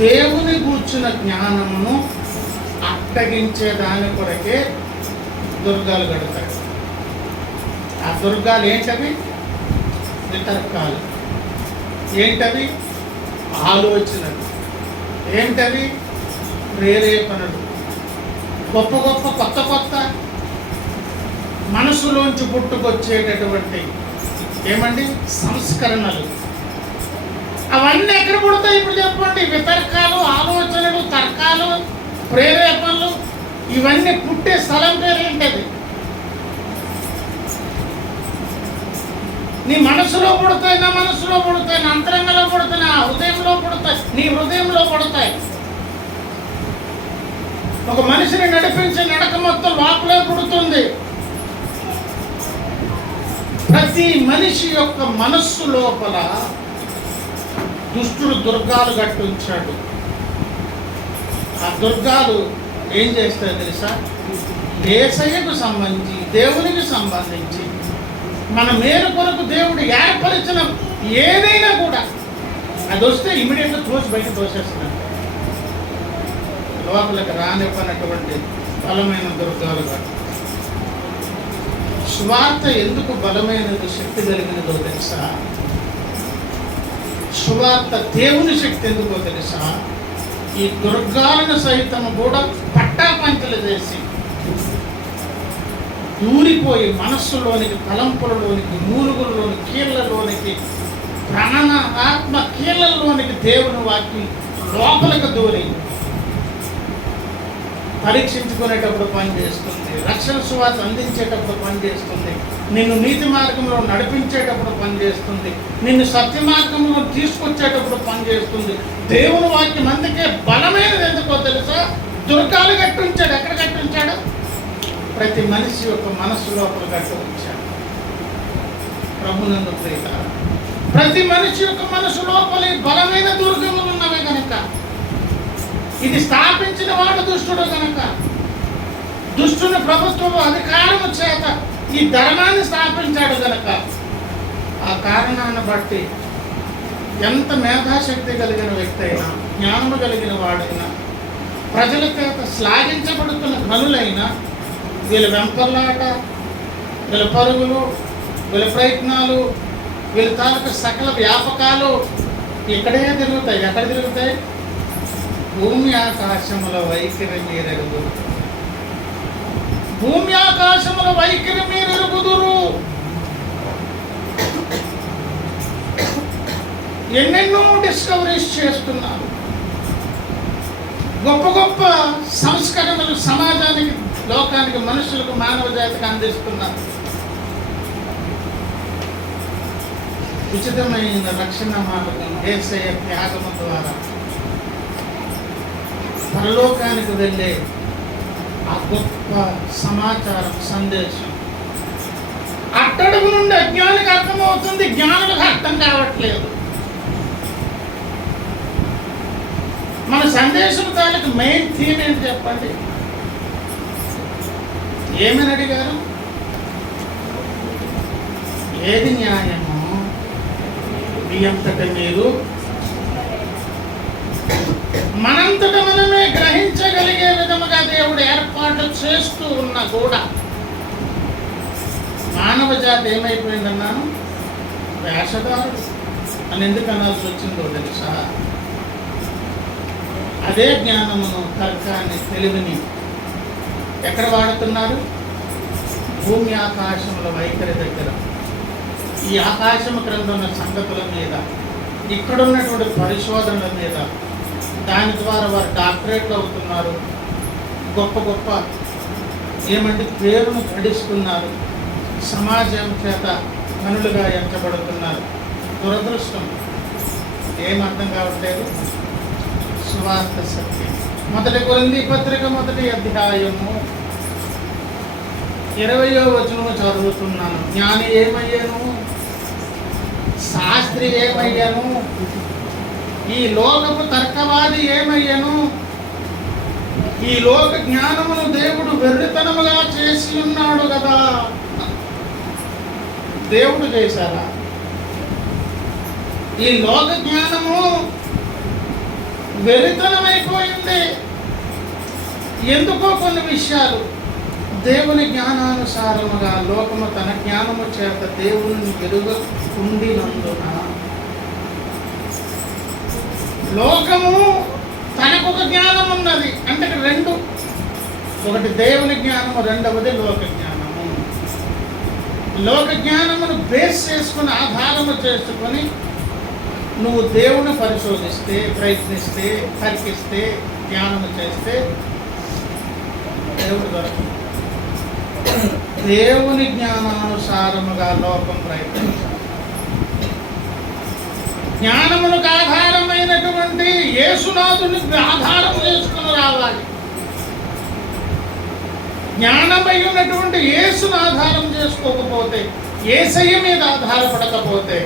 దేవుని గూర్చిన జ్ఞానమును అట్టగించే దాని కొరకే దుర్గాలు కడతాడు. ఆ దుర్గాలు ఏంటవి? వితర్కాలు. ఏంటవి? ఆలోచనలు. ఏంటవి? ప్రేరేపణలు. గొప్ప గొప్ప కొత్త కొత్త మనసులోంచి పుట్టుకొచ్చేటటువంటి ఏమండి సంస్కరణలు. అవన్నీ ఎక్కడ పుడతాయి ఇప్పుడు చెప్పండి? వితర్కాలు, ఆలోచనలు, తర్కాలు, ప్రేరేపణలు. ఇవన్నీ పుట్టే స్థలం పేరు ఏంటది? నీ మనసులో పుడతాయి, నా మనసులో పుడతాయి, నా అంతరంగంలో పుడతాయి, నా హృదయంలో పుడతాయి, నీ హృదయంలో పుడతాయి. ఒక మనిషిని నడిపించే నడక మొత్తం లోపలే పుడుతుంది. ప్రతి మనిషి యొక్క మనస్సు లోపల దుష్టుడు దుర్గాలు కట్టించాడు. ఆ దుర్గాలు ఏం చేస్తాయో తెలుసా? యేసయ్యకు సంబంధించి, దేవునికి సంబంధించి, మన మేలు కొరకు దేవుడు ఏర్పరిచిన ఏదైనా కూడా అది వస్తే ఇమీడియట్గా బయట తోసేస్తున్నాడు. లోపలికి రానివ్వనటువంటి బలమైన దుర్గాలు కాదు. సువార్త ఎందుకు బలమైనది, శక్తి కలిగినదో తెలుసా? సువార్త దేవుని శక్తి ఎందుకో తెలుసా? ఈ దుర్గాలను సైతం కూడా పట్టాపంచలు చేసి దూరిపోయి మనస్సులోనికి, తలంపులలోనికి, మూలుగుల్లోనికి, కీళ్లలోనికి, ప్రాణ ఆత్మ కీళ్లలోనికి దేవుని వాక్యం లోపలికి దూరి పరీక్షించుకునేటప్పుడు పనిచేస్తుంది. రక్షణ సువార్త అందించేటప్పుడు పనిచేస్తుంది. నిన్ను నీతి మార్గంలో నడిపించేటప్పుడు పనిచేస్తుంది. నిన్ను సత్య మార్గంలో తీసుకొచ్చేటప్పుడు పనిచేస్తుంది. దేవుని వాక్యం అందుకే బలమైనది. ఎందుకో తెలుసా? దుర్గాలు కట్టించాడు. ఎక్కడ కట్టించాడు? ప్రతి మనిషి యొక్క మనస్సు లోపల కట్టించాడు. ప్రభునందు ప్రియులారా, ప్రతి మనిషి యొక్క మనసు లోపల బలమైన దుర్గములు ఉన్నవి కనుక, ఇది స్థాపించిన వాడు దుష్టుడు కనుక, దుష్టుని ప్రభుత్వం అధికారము చేత ఈ ధర్మాన్ని స్థాపించాడు కనుక, ఆ కారణాన్ని బట్టి ఎంత మేధాశక్తి కలిగిన వ్యక్తి అయినా, జ్ఞానము కలిగిన వాడైనా, ప్రజల చేత శ్లాఘించబడుతున్న ఘనులైనా, వీళ్ళ వెంపర్లాట, వీళ్ళ పరుగులు, వీళ్ళ ప్రయత్నాలు, వీళ్ళ తాలూకు సకల వ్యాపకాలు ఇక్కడే తిరుగుతాయి. ఎక్కడ తిరుగుతాయి? భూమి ఆకాశముల వైఖరి మీరెరుగుదురు. భూమి ఆకాశముల వైఖరి మీరెరుగుదురు. ఎన్నెన్నో డిస్కవరీస్ చేస్తున్నారు. గొప్ప గొప్ప సంస్కరణలు సమాజానికి, లోకానికి, మనుషులకు, మానవ జాతికి అందిస్తున్నారు. ఉచితమైన రక్షణ మార్గం యేసయ్య త్యాగము ద్వారా పరలోకానికి వెళ్ళే ఆ గొప్ప సమాచారం, సందేశం అట్టడుగు నుండి అజ్ఞానికి అర్థమవుతుంది, జ్ఞానులకు అర్థం కావట్లేదు. మన సందేశం తాలూకు మెయిన్ థీమ్ ఏంటి చెప్పండి? ఏమని అడిగారు? ఏది న్యాయమో మీ అంతట మీరు మనంతట మనమే గ్రహించగలిగే విధముగా దేవుడు ఏర్పాటు చేస్తూ ఉన్నా కూడా మానవ జాతి ఏమైపోయిందన్నాను? వేషధారుడు అని ఎందుకు అనాల్సి వచ్చిందో తెలుసా? అదే జ్ఞానమును, తర్కాన్ని, తెలివిని ఎక్కడ వాడుతున్నారు? భూమి ఆకాశముల వైఖరి దగ్గర, ఈ ఆకాశము క్రింద ఉన్న సంగతుల మీద, ఇక్కడున్నటువంటి పరిశోధనల మీద. దాని ద్వారా వారు డాక్టరేట్లు అవుతున్నారు, గొప్ప గొప్ప పేరును గడిస్తున్నారు, సమాజం చేత మనులుగా ఎంచబడుతున్నారు. దురదృష్టం ఏమర్థం కావట్లేదు. సువార్త సత్యం. 1 కొరింథీ పత్రిక 1వ అధ్యాయము 20వ వచనము చదువుతున్నాను. జ్ఞాని ఏమయ్యాను? శాస్త్రి ఏమయ్యాను? ఈ లోకపు తర్కవాది ఏమయ్యాను? ఈ లోక జ్ఞానమును దేవుడు వెర్రితనముగా చేసి ఉన్నాడు కదా. దేవుడు చేశారా? ఈ లోక జ్ఞానము వెర్రితనమైపోయింది. ఎందుకో కొన్ని విషయాలు దేవుని జ్ఞానానుసారముగా లోకము తన జ్ఞానము చేత దేవుని ఎరుగకుండినందున లోకము తనకొక జ్ఞానం ఉన్నది. అంటే 2, ఒకటి దేవుని జ్ఞానము, రెండవది లోక జ్ఞానము. లోక జ్ఞానమును బేస్ చేసుకుని, ఆధారము చేసుకొని నువ్వు దేవుని పరిశోధిస్తే, ప్రయత్నిస్తే, తర్కిస్తే, ధ్యానము చేస్తే దేవుడు దొరకదు. దేవుని జ్ఞానానుసారముగా లోకం ప్రయత్నించాలి. జ్ఞానములకు ఆధారమైనటువంటి యేసునాథుని ఆధారం చేసుకుని రావాలి. జ్ఞానమై ఉన్నటువంటి యేసును ఆధారం చేసుకోకపోతే, యేసయ్య మీద ఆధారపడకపోతే,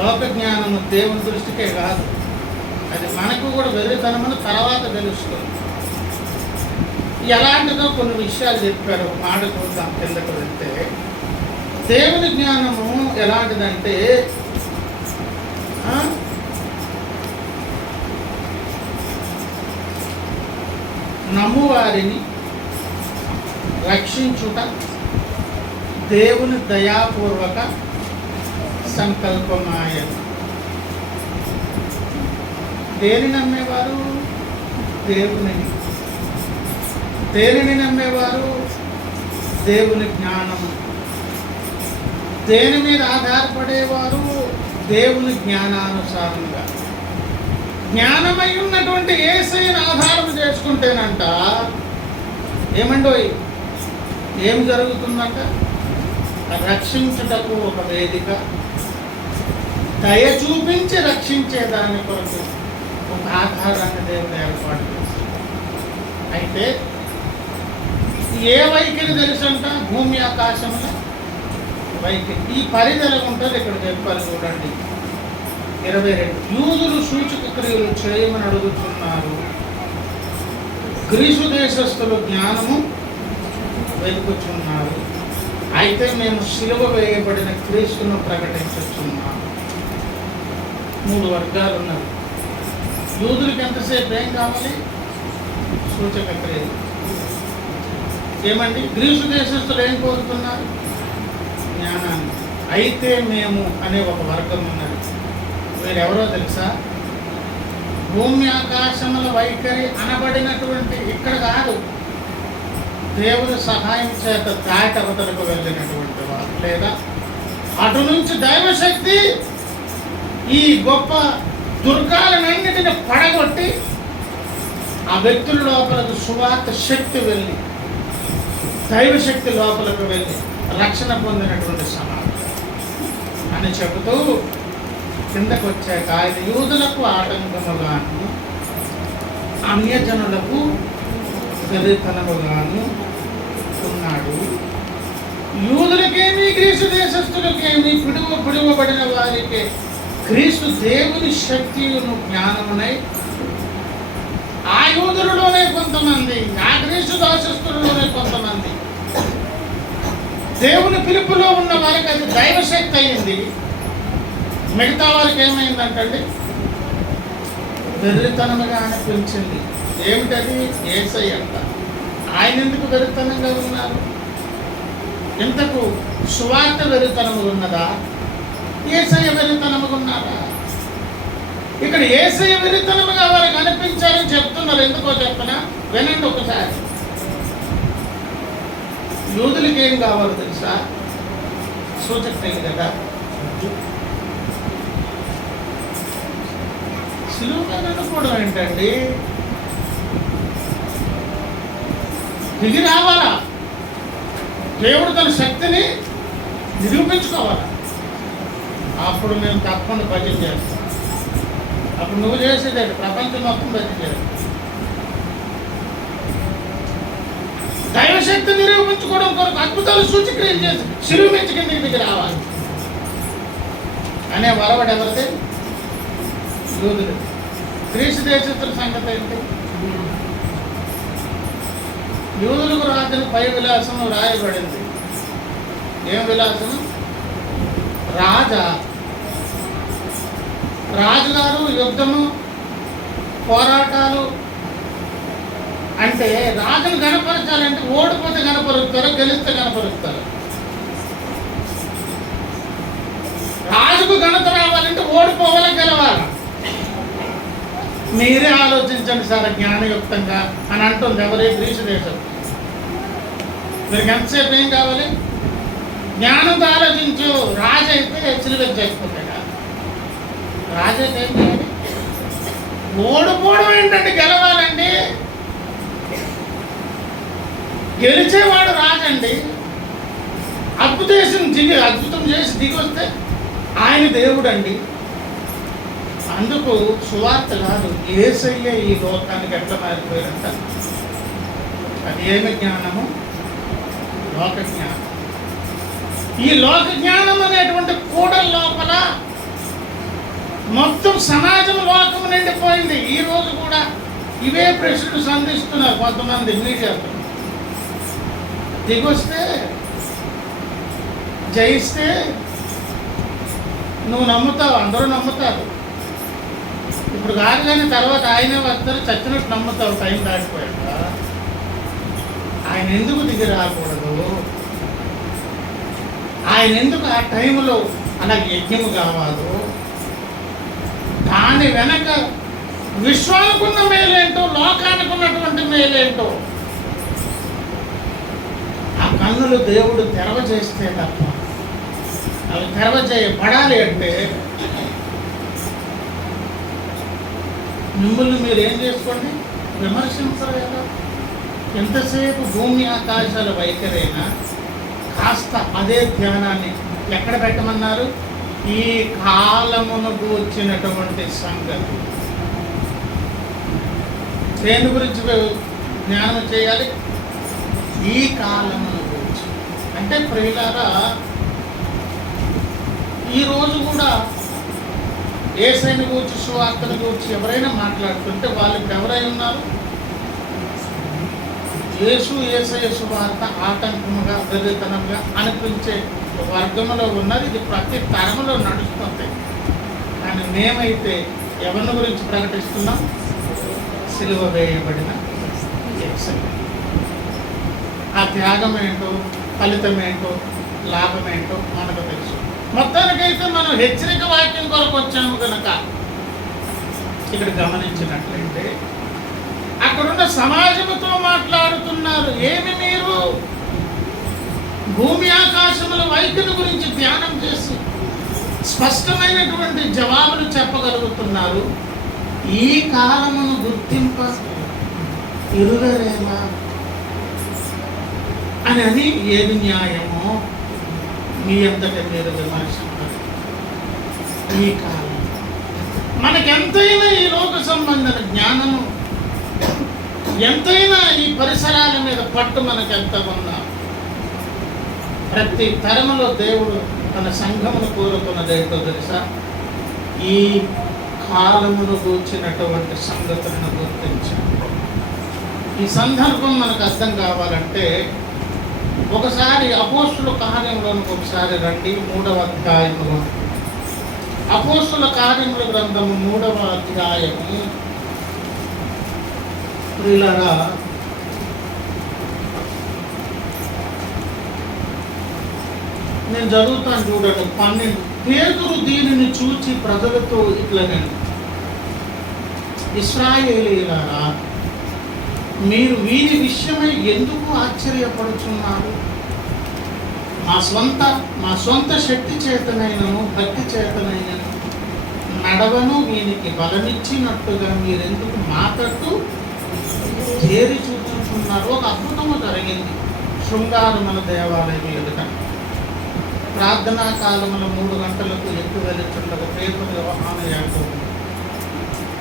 లోక జ్ఞానము దేవుని దృష్టికే కాదు, అది మనకు కూడా వెర్రితనమని తర్వాత తెలుస్తుంది. ఎలాంటిదో కొన్ని విషయాలు చెప్పారు. మాట చూద్దాం కిందకు వెళ్తే. దేవుని జ్ఞానము ఎలాంటిదంటే, నమ్మువారిని రక్షించుట దేవుని దయాపూర్వక సంకల్పమాయ. దేని నమ్మేవారు? దేవుని. దేనిని నమ్మేవారు? దేవుని జ్ఞానము. దేని మీద ఆధారపడేవారు? దేవుని జ్ఞానానుసారంగా. జ్ఞానమై ఉన్నటువంటి యేసయ్యను ఆధారం చేసుకుంటేనంట ఏమండోయ్ ఏం జరుగుతుందంట? రక్షించుటకు ఒక వేదిక, దయ చూపించి రక్షించేదాని కొరకు ఒక ఆధారాన్ని దేవుడు ఏర్పాటు చేస్తాడు. అయితే ఏ వైఖరి తెలుసంట? భూమి ఆకాశంలో వైఖరి. ఈ పరిధి ఎలా ఉంటుంది ఇక్కడ చెప్పారు చూడండి. 22. యూదులు సూచక క్రియలు చేయమని అడుగుతున్నారు, గ్రీసు దేశస్థులు జ్ఞానము వెతుకుచున్నారు. అయితే మేము సిలువ వేయబడిన క్రీస్తును ప్రకటించుచున్నాము. 3 వర్గాలు ఉన్నారు. యూదులకి ఎంతసేపు ఏం కావాలి? సూచక క్రియలు. ఏమండి? గ్రీసు దేశస్థులు ఏం కోరుతున్నారు? జ్ఞానాన్ని. అయితే మేము అనే ఒక వర్గం ఉన్నది. వీరెవరో తెలుసా? భూమి ఆకాశముల వైఖరి అనబడినటువంటి, ఇక్కడ కాదు, దేవుని సహాయం చేత దాటి అవతలకు వెళ్ళినటువంటి వారు, లేదా అటు నుంచి దైవశక్తి ఈ గొప్ప దుర్గాలన్నిటిని పడగొట్టి ఆ వ్యక్తుల లోపలకు సువార్త శక్తి వెళ్ళి, దైవశక్తి లోపలకు వెళ్ళి రక్షణ పొందినటువంటి సమాజం అని చెబుతూ కిందకు వచ్చాక ఆయన యూదులకు ఆటంకముగాను, అన్యజనులకు వెర్రితనముగాను ఉన్నాడు. యూదులకేమి గ్రీసు దేశస్థులకేమి పిడువబడిన వారికి క్రీస్తు దేవుని శక్తియును జ్ఞానమునై, ఆ యూదులలోనే కొంతమంది, ఆ గ్రీసు దేశస్థులలోనే కొంతమంది, దేవుని పిలుపులో ఉన్న వారికి అది దైవశక్తి అయింది. మిగతా వారికి ఏమైందంటండి? వెర్రితనముగా అనిపించింది. ఏమిటది? యేసయ్య అంట. ఆయన ఎందుకు వెర్రితనంగా ఉన్నారు? ఇంతకు సువార్త వెర్రితనముగా ఉన్నదా? యేసయ్య వెర్రితనముగా ఉన్నారా? ఇక్కడ యేసయ్య వెర్రితనముగా వారికి అనిపించారని చెప్తున్నారు. ఎందుకో చెప్పనా? వినండి ఒకసారి. యూదులకి ఏం కావాలో తెలుసా? సూచక్రియలు కదా. సులువుగా అనుకోవడం ఏంటండి? దిగి రావాలా? దేవుడు తన శక్తిని నిరూపించుకోవాలా? అప్పుడు మేము తప్పకుండా భజన చేస్తాం. అప్పుడు నువ్వు చేసేది ప్రపంచం మొత్తం భజన చేస్తాం. దైవశక్తి నిరూపించుకోవడం కొరకు అద్భుతాలు సూచక్రియలు చేసి శిలువ నుంచి కిందకి దిగి రావాలి అనే వరవడు ఎవరిది? యూదులు. గ్రీసు దేశస్తుల సంగతి ఏంటి? యూదులకు రాసిన పై విలాసం రాయబడింది. ఏం విలాసం? రాజుగారు యుద్ధము, పోరాటాలు. అంటే రాజును గణపరచాలంటే ఓడిపోతే గణపరుస్తారు, గెలిస్తే గణపరుస్తారు. రాజుకు ఘనత రావాలంటే ఓడిపోవాలి, గెలవాలి. మీరే ఆలోచించండి సార్ జ్ఞానయుక్తంగా అని అంటుంది ఎవరి? గ్రీసు దేశం. మీరు ఎంతసేపు ఏం కావాలి? జ్ఞానంతో ఆలోచించు. రాజు అయితే సిలువ చేసుకుంటాడా? రాజు అయితే ఏం చేయాలి? ఓడిపోవడం ఏంటంటే గెలవాలండి. గెలిచేవాడు రాజండి. అద్భుతం చేసి దిగి వస్తే ఆయన దేవుడు అండి. అందుకు సువార్త కాదు, యేసయ్య ఈ లోకానికి ఎట్లా మారిపోయారంట. అది ఏమి జ్ఞానము? లోక జ్ఞానం. ఈ లోక జ్ఞానం అనేటువంటి కూడల లోపల మొత్తం సమాజం లోకం నిండిపోయింది. ఈ రోజు కూడా ఇవే ప్రశ్నలు సంధిస్తున్నారు కొంతమంది మీడియాతో. దిగొస్తే జయిస్తే నువ్వు నమ్ముతావు, అందరూ నమ్ముతారు. ఇప్పుడు కాదు కానీ తర్వాత ఆయనే వస్తారు, చచ్చినట్టు నమ్ముతావు. టైం దాటిపోయాక ఆయన ఎందుకు దిగి రాకూడదు? ఆయన ఎందుకు ఆ టైంలో అలా యజ్ఞము కావాలి? దాని వెనక విశ్వానికున్న మేలేంటో, లోకానికి ఉన్నటువంటి మేలేంటో ఆ కన్నులు దేవుడు తెరవజేస్తే తప్ప అవి తెరవజేయబడాలి అంటే మిమ్మల్ని మీరు ఏం చేసుకోండి? విమర్శించరు కదా. ఎంతసేపు భూమి ఆకాశాల వైఖరైనా కాస్త అదే ధ్యానాన్ని ఎక్కడ పెట్టమన్నారు? ఈ కాలమునకు వచ్చినటువంటి సంగతి. దేని గురించి జ్ఞానం చేయాలి? ఈ కాలమును గురించి. అంటే ప్రియులారా, ఈరోజు కూడా యేసయ్యను గురించి, సువార్తను గురించి ఎవరైనా మాట్లాడుతుంటే వాళ్ళు ఇప్పుడు ఎవరై ఉన్నారు? యేసయ్య సువార్త ఆటంకముగా, వెర్రితనంగా అనిపించే వర్గంలో ఉన్నది. ఇది ప్రతి తరములో నడుస్తుంది. కానీ మేమైతే ఎవరిని గురించి ప్రకటిస్తున్నాం? సిలువ వేయబడిన యేసయ్య. ఆ త్యాగం ఏంటో, ఫలితం ఏంటో, లాభం ఏంటో మనకు తెలుసు. మొత్తానికైతే మనం హెచ్చరిక వాక్యం కొరకు వచ్చాము కనుక ఇక్కడ గమనించినట్లయితే అక్కడున్న సమాజంతో మాట్లాడుతున్నారు. ఏమి మీరు భూమి ఆకాశముల వైఖరి గురించి ధ్యానం చేసి స్పష్టమైనటువంటి జవాబులు చెప్పగలుగుతున్నారు. ఈ కాలమును గుర్తింప ఎరుగరేమా అని ఏది న్యాయమో మీ అంతటా మీరు విమర్శించారు. ఈ కాలం మనకెంతైనా ఈ లోక సంబంధన జ్ఞానము, ఎంతైనా ఈ పరిసరాల మీద పట్టు మనకెంత ఉన్నా, ప్రతి తరములో దేవుడు తన సంఘమును కోరుకున్నదేంటో తెలుసా? ఈ కాలమును కూర్చున్నటువంటి సంగతులను గుర్తించాడు. ఈ సందర్భం మనకు అర్థం కావాలంటే ఒకసారి అపోస్తుల కార్యంలోనికి ఒకసారి రండి. 3వ అధ్యాయంలో అపోస్తుల కార్యముల గ్రంథము 3వ అధ్యాయము. ప్రియులారా, నేను చదువుతాను చూడండి. 12. పేతురు దీనిని చూచి ప్రజలతో ఇట్లనెను, ఇశ్రాయేలీయులారా, మీరు వీరి విషయమై ఎందుకు ఆశ్చర్యపడుచున్నారు? మా స్వంత శక్తి చేతనైనను భక్తి చేతనైనను నడవను వీనికి బలమిచ్చినట్టుగా మీరెందుకు మాట్లాడుతూ చేరి చూచుతున్నారు? ఒక అద్భుతము జరిగింది శృంగారముల దేవాలయం ఎదుట. ప్రార్థనా కాలముల 3 గంటలకు ఎక్కువ వెళుతుండగా పేతురు యోహాను యాకోబు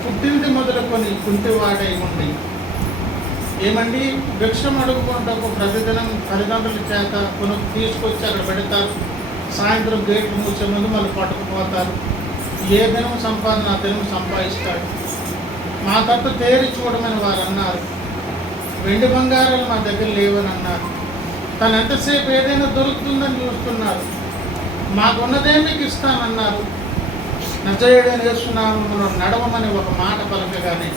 పుట్టింది మొదలుకొని కుంటివాడై ఉండి ఏమండి భిక్షం అడుగుకుంటూ ప్రతిదినం తల్లిదండ్రుల చేత తీసుకొచ్చి అక్కడ పెడతారు. సాయంత్రం గేట్లు మూసే ముందు మళ్ళీ పట్టుకుపోతారు. ఏ దినం సంపాదన ఆ దినం సంపాదిస్తాడు. మా తట్టు తేరి చూడమని వారు అన్నారు. వెండి బంగారాలు మా దగ్గర లేవని అన్నారు. తను ఎంతసేపు ఏదైనా దొరుకుతుందని చూస్తున్నారు. మాకున్నదే మీకు ఇస్తానన్నారు. నజరేయుడైన యేసు నామములో నడవమని ఒక మాట పలకగానే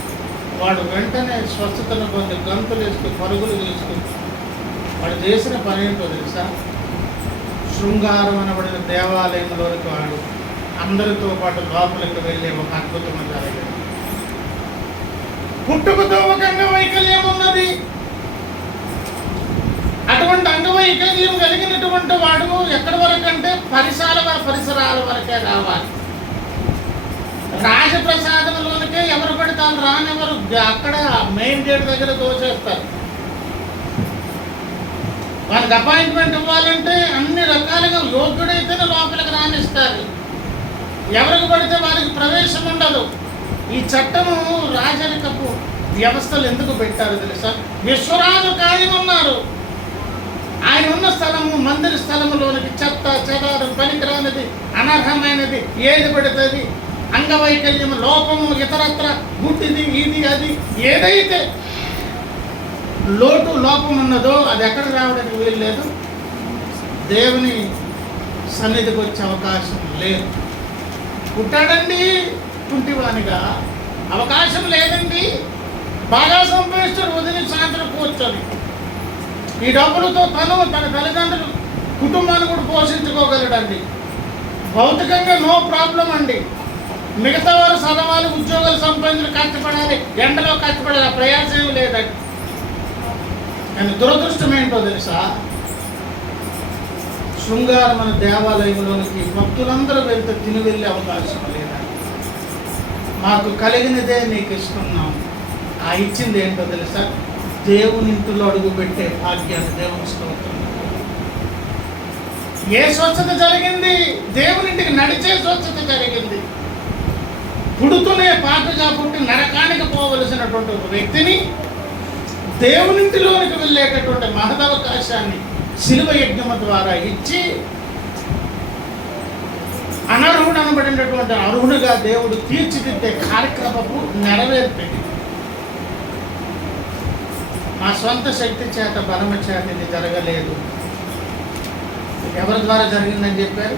వాడు వెంటనే స్వస్థతను పొంది గంతులు వేస్తూ పరుగులు వేస్తూ వాడు చేసిన పని ఏంటో తెలుసా? శృంగారం అనబడిన దేవాలయంలోనికి వాడు అందరితో పాటు లోపలికి వెళ్ళే ఒక అద్భుతం జరిగింది. పుట్టుకతో ఒక అంగవైకల్యం ఉన్నది. అటువంటి అంగవైకల్యం కలిగినటువంటి వాడు ఎక్కడి వరకు అంటే పరిసరాల వరకే రావాలి. రాజప్రసాదంలోనికే ఎవరు పెడతాను రానివ్వరు. అక్కడ మెయిన్ గేట్ దగ్గర దోచేస్తారు. వారికి అపాయింట్మెంట్ ఇవ్వాలంటే అన్ని రకాలుగా యోగ్యుడైతేనే లోపలికి రానిస్తారు. ఎవరికి పడితే వారికి ప్రవేశం ఉండదు. ఈ చట్టము రాజరికపు వ్యవస్థలు ఎందుకు పెట్టారు తెలుసా? విశ్వరాజు ఆయన ఉన్నారు. ఆయన ఉన్న స్థలము మందిర స్థలములోనికి చెత్త చెదారం పనికిరానిది అనర్హమైనది ఏది పెడుతుంది, అంగవైకల్యం లోపము ఇతరత్ర గుడ్డిది ఇది అది ఏదైతే లోపం ఉన్నదో అది ఎక్కడ రావడానికి వీలు లేదు. దేవుని సన్నిధికి వచ్చే అవకాశం లేదు. పుట్టాడండి కుంటివానిగా, అవకాశం లేదండి. బాగా సంపాదిస్తాడు, వదిలి సాయంత్రం కూర్చొని ఈ డబ్బులతో తన తల్లిదండ్రులు కుటుంబాన్ని కూడా పోషించుకోగలడండి. భౌతికంగా నో ప్రాబ్లం అండి. మిగతా వారు చదవాలి, ఉద్యోగాలు సంపాదించి కష్టపడాలి, ఎండలో కష్టపడాలి, ప్రయాసం లేదండి. కానీ దురదృష్టం ఏంటో తెలుసా? శృంగారం మన దేవాలయంలోనికి భక్తులందరూ వెళ్తే తిని వెళ్ళే అవకాశం లేదండి. మాకు కలిగినదే నీకు ఇస్తున్నాం. ఆ ఇచ్చింది ఏంటో తెలుసా? దేవుని ఇంటిలో అడుగు పెట్టే భాగ్యాన్ని. దేవుని స్తోత్రం. ఏ స్వచ్ఛత జరిగింది? దేవునింటికి నడిచే స్వచ్ఛత జరిగింది. పుడుతూనే పాపగా పుట్టి నరకానికి పోవలసినటువంటి ఒక వ్యక్తిని దేవునింటిలోనికి వెళ్ళేటటువంటి మహదవకాశాన్ని శిలువ యజ్ఞం ద్వారా ఇచ్చి అనర్హుడు అనబడినటువంటి అర్హుడుగా దేవుడు తీర్చిదిద్దే కార్యక్రమపు నెరవేర్పింది. మా సొంత శక్తి చేత బలము చేత ఇది జరగలేదు. ఎవరి ద్వారా జరిగిందని చెప్పారు?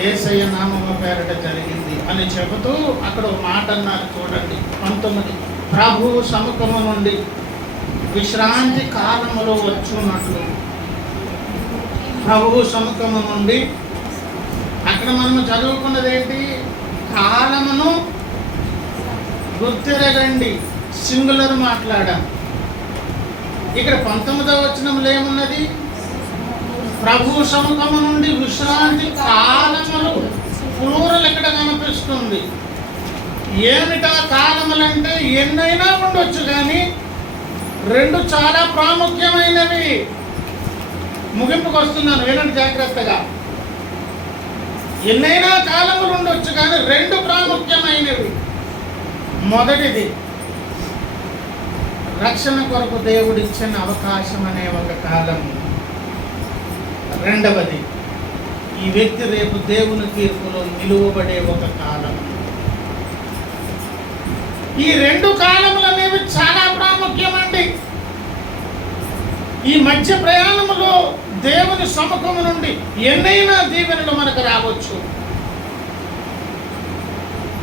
యేసయ్య నామము పేరట జరిగింది అని చెబుతూ అక్కడ ఒక మాట అన్నారు చూడండి. 19. ప్రభువు సముఖము నుండి విశ్రాంతి కాలములో వచ్చున్నట్లు. ప్రభువు సముఖము నుండి అక్కడ మనము చదువుకున్నది ఏంటి? కాలమును గుర్తిరగండి. సింగులర్ మాట్లాడాం. ఇక్కడ 19వ వచనంలో ఏమున్నది? ప్రభు సముఖము నుండి విశ్రాంతి కాలములు. ప్లూరల్ ఇక్కడ కనిపిస్తుంది. ఏమిటా కాలములంటే ఎన్నైనా ఉండొచ్చు, కానీ 2 చాలా ప్రాముఖ్యమైనవి. ముగింపుకు వస్తున్నాను, వినండి జాగ్రత్తగా. ఎన్నైనా కాలములు ఉండొచ్చు, కానీ 2 ప్రాముఖ్యమైనవి. మొదటిది రక్షణ కొరకు దేవుడిచ్చిన అవకాశం అనే ఒక కాలము. రెండవది ఈ వ్యక్తి రేపు దేవుని తీర్పులో నిలువబడే ఒక కాలం. ఈ 2 కాలములు అనేవి చాలా ప్రాముఖ్యమండి. ఈ మధ్య ప్రయాణములో దేవుని సముఖము నుండి ఎన్నైనా దీవెనలు మనకు రావచ్చు.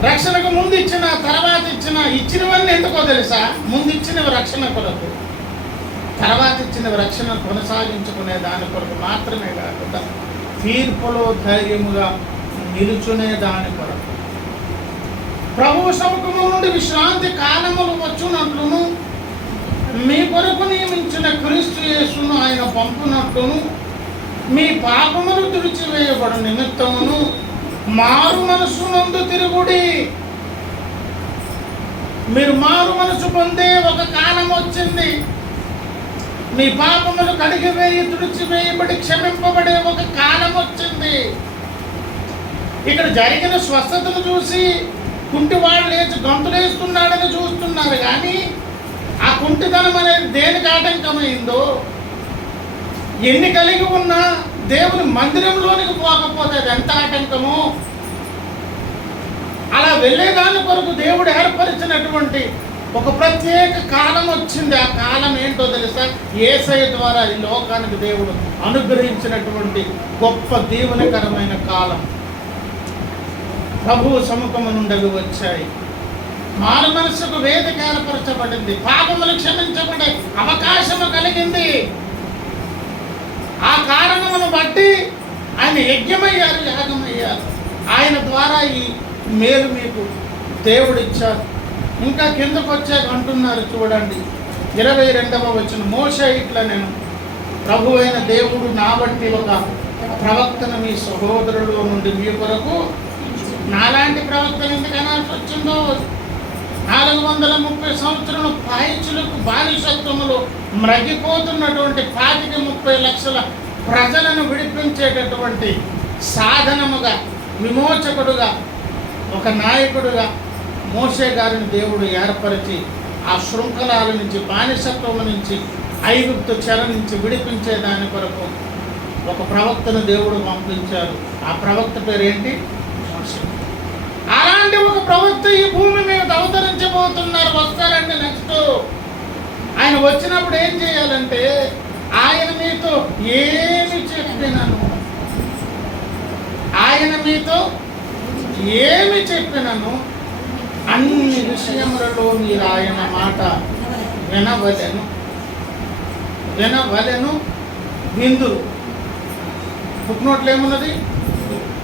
రక్షణకు ముందు ఇచ్చిన, తర్వాత ఇచ్చినవన్నీ ఎందుకో తెలుసా? ముందు ఇచ్చినవి రక్షణ కొరకు, తర్వాత ఇచ్చినవి రక్షణ కొనసాగించుకునే దాని కొరకు మాత్రమే కాకుండా తీర్పులో ధైర్యముగా నిలుచునే దాని కొరకు. ప్రభువు సముఖము నుండి విశ్రాంతి కాలములు వచ్చునట్లును, మీ కొరకు నియమించిన క్రీస్తు యేసును ఆయన పంపునట్లును, మీ పాపములు తుడిచివేయబడు నిమిత్తమును మారు మనసు నందు తిరుగుడి. మీరు మారు మనసు పొందే ఒక కాలం వచ్చింది. మీ పాపములు కడిగివేయి తుడిచివేయబడి క్షమింపబడే ఒక కాలం వచ్చింది. ఇక్కడ జరిగిన స్వస్థతను చూసి కుంటివాడు లేచి గంతులేస్తున్నాడని చూస్తున్నారు, కానీ ఆ కుంటితనం అనేది దేనికి ఆటంకమైందో, ఎన్ని కలిగి ఉన్నా దేవుని మందిరంలోనికి పోకపోతే అది ఎంత ఆటంకమో, అలా వెళ్ళేదాని కొరకు దేవుడు ఏర్పరిచినటువంటి ఒక ప్రత్యేక కాలం వచ్చింది. ఆ కాలం ఏంటో తెలుసా? యేసయ్య ద్వారా ఈ లోకానికి దేవుడు అనుగ్రహించినటువంటి గొప్ప దీవెనకరమైన కాలం. ప్రభువు సముఖము నుండి వచ్చాయి. మారు మనసుకు వేదిక ఏర్పరచబడింది. పాపములు క్షమించబడే అవకాశము కలిగింది. ఆ కారణమును బట్టి ఆయన యజ్ఞమయ్యారు, యాగమయ్యారు. ఆయన ద్వారా ఈ మేలు మీకు దేవుడు ఇచ్చారు. ఇంకా కిందకు వచ్చాక అంటున్నారు చూడండి, 22వ వచనం, మోషే ఇట్లా, నేను ప్రభు అయిన దేవుడు నా బట్టి ఒక ప్రవక్తను మీ సహోదరుల నుండి మీ కొరకు, నాలాంటి ప్రవక్తను ఎందుకు అనాల్సి వచ్చిందో? 430 సంవత్సరాలు పాయిచులకు బానిసత్వములు మ్రగిపోతున్నటువంటి 25-30 లక్షల ప్రజలను విడిపించేటటువంటి సాధనముగా, విమోచకుడుగా, ఒక నాయకుడుగా మోషే గారిని దేవుడు ఏర్పరిచి ఆ శృంఖలాల నుంచి, బానిసత్వం నుంచి, ఐగుప్తు చెర నుంచి విడిపించే దాని కొరకు ఒక ప్రవక్తను దేవుడు పంపించారు. ఆ ప్రవక్త పేరు ఏంటి? మోషే. అలాంటి ఒక ప్రవక్త ఈ భూమి మీద అవతరించబోతున్నారు, వస్తారండి. నెక్స్ట్ ఆయన వచ్చినప్పుడు ఏం చేయాలంటే, ఆయన మీతో ఏమి చెప్పినను, ఆయన మీతో ఏమి చెప్పినను అన్ని విషయములలో మీరు ఆయన మాట వినవలెను. విందురు. పుట్టినోట్లు ఏమున్నది?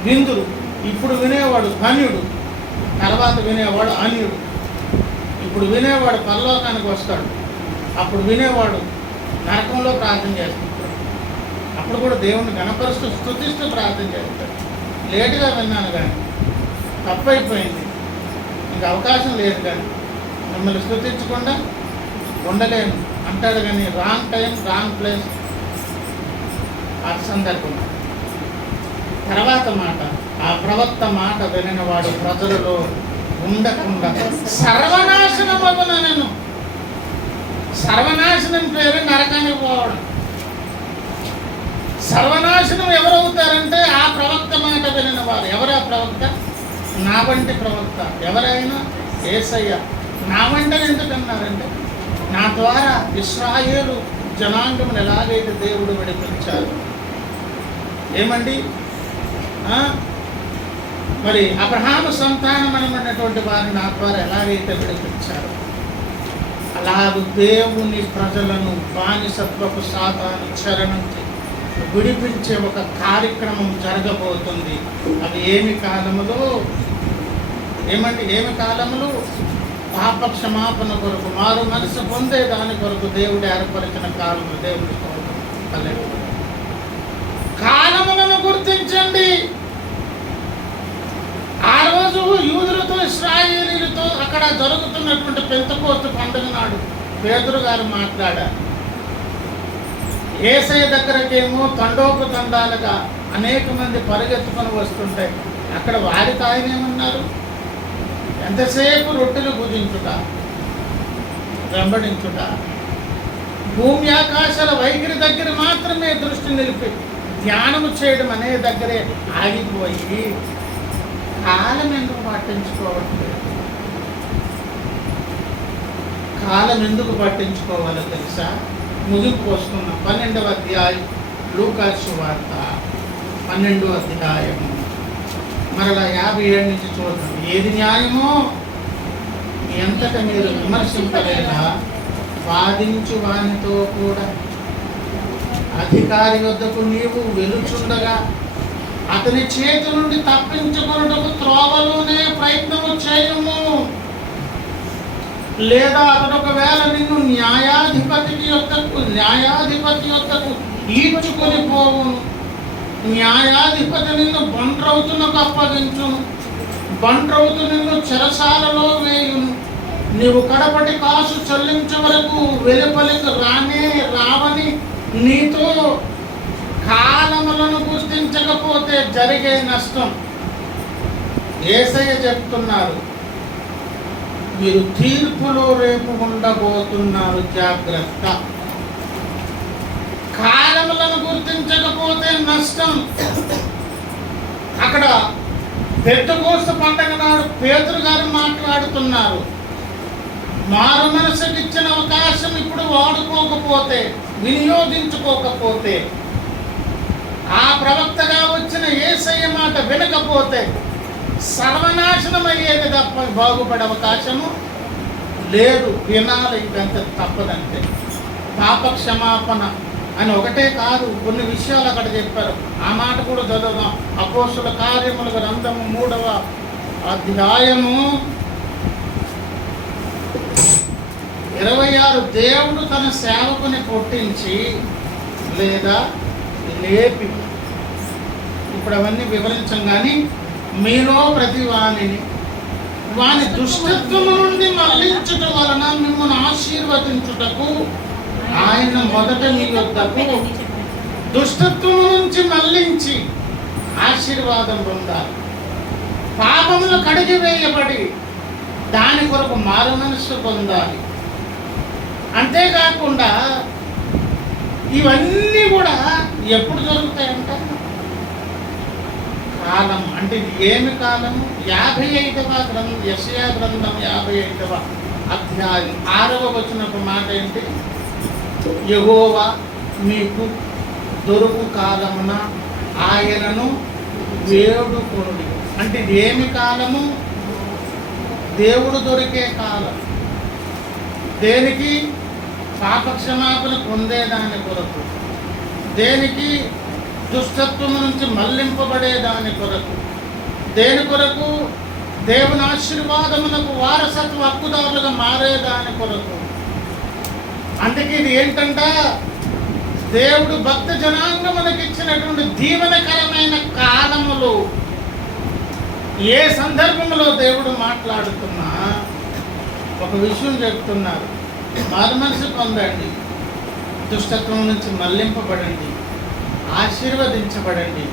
విందురు. ఇప్పుడు వినేవాడు ధన్యుడు, తర్వాత వినేవాడు అన్యుడు. ఇప్పుడు వినేవాడు పరలోకానికి వస్తాడు, అప్పుడు వినేవాడు నరకంలో ప్రార్థన చేస్తాడు. అప్పుడు కూడా దేవుణ్ణి గణపరుస్తూ స్తుతిస్తూ ప్రార్థన చేస్తాడు. లేటుగా విన్నాను కానీ తప్పైపోయింది, ఇంకా అవకాశం లేదు, కానీ మిమ్మల్ని స్తుతించకుండా ఉండలేను అంటాడు. కానీ రాంగ్ టైం, రాంగ్ ప్లేస్, ఆ సందర్భం. తర్వాత మాట, ఆ ప్రవక్త మాట వినినవాడు ప్రజలలో ఉండకుండా సర్వనాశనమగునను. సర్వనాశనం పేరు నరకానికి పోవడం. సర్వనాశనం ఎవరవుతారంటే ఆ ప్రవక్త మాట వినిన వారు. ఎవరా ప్రవక్త? నా వంటి ప్రవక్త. ఎవరైనా యేసయ్య. నా వంటి ఎందుకన్నారంటే, నా ద్వారా ఇశ్రాయేలు జనాంగమును ఎలాగైతే దేవుడు విడిపించారు. ఏమండి, మరి అబ్రహాము సంతానమైనటువంటి వారిని నా ద్వారా ఎలాగైతే విడిపించారు, అలాగూ దేవుని ప్రజలను బానిసత్వపు సాతాను చెర నుంచి విడిపించే ఒక కార్యక్రమం జరగబోతుంది. అది ఏమి కాలములో? ఏమి కాలములు? పాప క్షమాపణ కొరకు, మారు మనసు పొందే దాని కొరకు దేవుడు ఏర్పరిచిన కాలము. దేవుడి కాలములను గుర్తించండి. ఆ రోజు యూదులతో, ఇశ్రాయేలీలతో అక్కడ జరుగుతున్నటువంటి పెంతెకోస్తు పండుగ నాడు పేతురు గారు మాట్లాడారు. యేసయ్య దగ్గరకేమో తండోపతండాలుగా అనేక మంది పరిగెత్తుకొని వస్తుంటాయి. అక్కడ వారికి ఆయన ఏమన్నారు? ఎంతసేపు రొట్టెలు భుజించుట, వెంబడించుట, భూమి ఆకాశాల వైఖరి దగ్గర మాత్రమే దృష్టి నిలిపి ధ్యానము చేయడం అనే దగ్గరే ఆగిపోయి కాలం ఎందుకు పట్టించుకోవట్లేదు? కాలం ఎందుకు పట్టించుకోవాలో తెలుసా? ముగింపు వస్తున్న 12వ అధ్యాయం, లూకా సువార్త 12వ అధ్యాయం మరలా 57 నుంచి చూద్దాం. ఏది న్యాయమో ఎంతట మీరు విమర్శింపలేదా, వాదించు వానితో కూడా. అధికారి వద్దకు నీవు వెలుచుండగా అతని చేతి నుండి తప్పించుకొనుటకు త్రోవలోనే ప్రయత్నము చేయము. లేదా అతడు ఒకవేళ నిన్ను న్యాయాధిపతి యొద్దకు ఈడ్చుకొని పోవును. న్యాయాధిపతి నిన్ను బంట్రౌతునకు అప్పగించును. బంట్రౌతు నిన్ను చెరసాలలో వేయును. నీవు కడపటి కాసు చెల్లించే వరకు వెలుపలికి రావని నీతో కాలములను గుర్తించకపోతే జరిగే నష్టం. యేసయ్య చెప్తున్నారు, మీరు తీర్పులో రేపు ఉండబోతున్నారు, జాగ్రత్త. కాలములను గుర్తించకపోతే నష్టం. అక్కడ పెద్దకోస్త పండగ నాడు పేతురు గారు మాట్లాడుతున్నారు. మారు మనసుకి ఇచ్చిన అవకాశం ఇప్పుడు వాడుకోకపోతే, వినియోగించుకోకపోతే, ఆ ప్రవక్తగా వచ్చిన యేసయ్య మాట వినకపోతే సర్వనాశనం అయ్యేది తప్ప బాగుపడే అవకాశము లేదు. వినాలి, ఇంకంత తప్పదంటే. పాప క్షమాపణ అని ఒకటే కాదు, కొన్ని విషయాలు అక్కడ చెప్పారు. ఆ మాట కూడా చదువుదాం. అపోస్తుల కార్యముల గ్రంథము 3వ అధ్యాయము 26. దేవుడు తన సేవకుని పుట్టించి లేదా లేపి, ఇప్పుడు అవన్నీ వివరించం కానీ, మీలో ప్రతి వాని దుష్టత్వము నుండి మళ్లించుట వలన మిమ్మల్ని ఆశీర్వదించుటకు ఆయన మొదట మీ వద్దకు దుష్టత్వము నుంచి మళ్లించి ఆశీర్వాదం పొందాలి. పాపములు కడిగి వేయబడి దాని కొరకు మారు మనస్సు పొందాలి. అంతేకాకుండా ఇవన్నీ కూడా ఎప్పుడు జరుగుతాయంట? కాలం అంటే ఇది ఏమి కాలము? 55వ గ్రంథం, యెషయా గ్రంథం 55వ అధ్యాయం 6వ వచనపు మాట ఏంటి? యెహోవా మీకు దొరుకు కాలమున ఆయనను వేడుకొనుడి. అంటే ఇది ఏమి కాలము? దేవుడు దొరికే కాలం. దేనికి? పాపక్షమాపణ పొందేదాని కొరకు. దేనికి? దుష్టత్వం నుంచి మళ్లింపబడేదాని కొరకు. దేని కొరకు? దేవుని ఆశీర్వాదములకు వారసత్వ హక్కుదారులుగా మారేదాని కొరకు. అందుకే ఇది ఏంటంట? దేవుడు భక్త జనాంగములకు ఇచ్చినటువంటి దీవెనకరమైన కాలములు. ఏ సందర్భంలో దేవుడు మాట్లాడుతున్నా ఒక విషయం చెప్తున్నారు. మారు మనసు పొందండి, దుష్టత్వం నుంచి మళ్లింపబడండి, ఆశీర్వదించబడండి.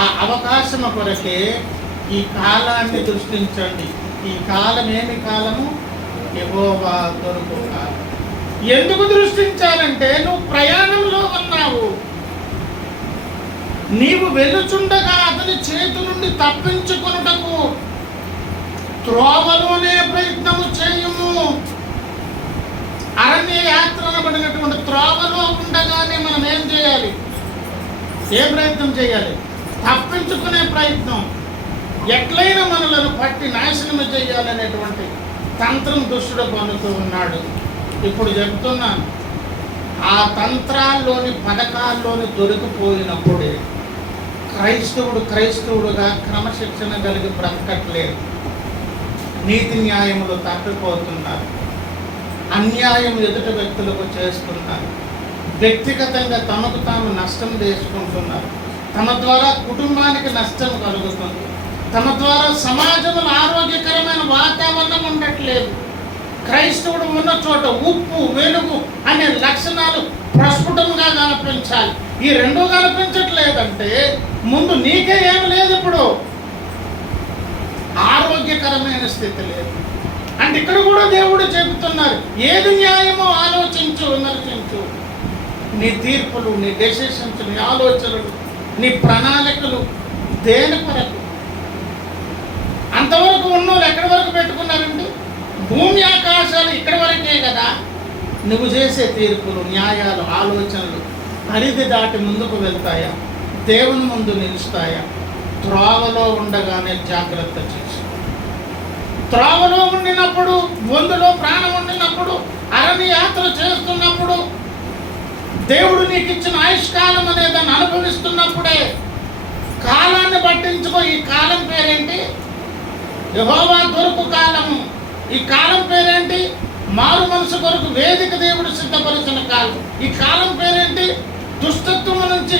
ఆ అవకాశం కొరకే ఈ కాలాన్ని దృష్టించండి. ఈ కాలం ఏమి కాలము? యెహోవా దొరుకు కాలం. ఎందుకు దృష్టించాలంటే నువ్వు ప్రయాణంలో ఉన్నావు. నీవు వెలుచుండగా అతని చేతి నుండి తప్పించుకొనుటకు త్రోవలోనే ప్రయత్నము చేయము. అరణ్య యాత్ర అనబడినటువంటి త్రోవలో ఉండగానే మనం ఏం చేయాలి? ఏ ప్రయత్నం చేయాలి? తప్పించుకునే ప్రయత్నం. ఎట్లయినా మనలను పట్టి నాశనం చేయాలనేటువంటి తంత్రం దుష్టుడు పన్నుతూ ఉన్నాడు. ఇప్పుడు చెప్తున్నాను, ఆ తంత్రాల్లోని పథకాల్లోని దొరికిపోయినప్పుడే క్రైస్తవుడుగా క్రమశిక్షణ కలిగి బ్రతకట్లేదు. నీతి న్యాయములు తప్పిపోతున్నారు. అన్యాయం ఎదుటి వ్యక్తులకు చేస్తున్నారు. వ్యక్తిగతంగా తమకు తాము నష్టం చేసుకుంటున్నారు. తమ ద్వారా కుటుంబానికి నష్టం కలుగుతుంది. తమ ద్వారా సమాజంలో ఆరోగ్యకరమైన వాతావరణం ఉండట్లేదు. క్రైస్తవుడు ఉన్న చోట ఉప్పు, వెలుగు అనే లక్షణాలు ప్రస్ఫుటంగా కనిపించాలి. ఈ రెండూ కనిపించట్లేదంటే ముందు నీకే ఏమి లేదు. ఇప్పుడు ఆరోగ్యకరమైన స్థితి లేదు. అంటే ఇక్కడ కూడా దేవుడు చెబుతున్నారు, ఏది న్యాయమో ఆలోచించు, విమర్శించు. నీ తీర్పులు, నీ డెసిషన్స్, నీ ఆలోచనలు, నీ ప్రణాళికలు దేని కొరకు? అంతవరకు ఉన్నోళ్ళు ఎక్కడి వరకు పెట్టుకున్నారండి? భూమి ఆకాశాలు ఇక్కడి వరకే కదా. నువ్వు చేసే తీర్పులు, న్యాయాలు, ఆలోచనలు పరిధి దాటి ముందుకు వెళ్తాయా? దేవుని ముందు నిలుస్తాయా? త్రోవలో ఉండగానే జాగ్రత్త చేసి, త్రోవలో ఉండినప్పుడు, బొందులో ప్రాణం ఉండినప్పుడు, అరణ్య యాత్ర చేస్తున్నప్పుడు, దేవుడు నీకు ఇచ్చిన ఆయుష్కాలం అనే దాన్ని అనుభవిస్తున్నప్పుడే కాలాన్ని పట్టించుకో. ఈ కాలం పేరేంటి? యెహోవా దొరుకు కాలము. ఈ కాలం పేరేంటి? మారు మనసు కొరకు వేదిక దేవుడు సిద్ధపరిచిన కాలం. ఈ కాలం పేరేంటి? దుష్టత్వం నుంచి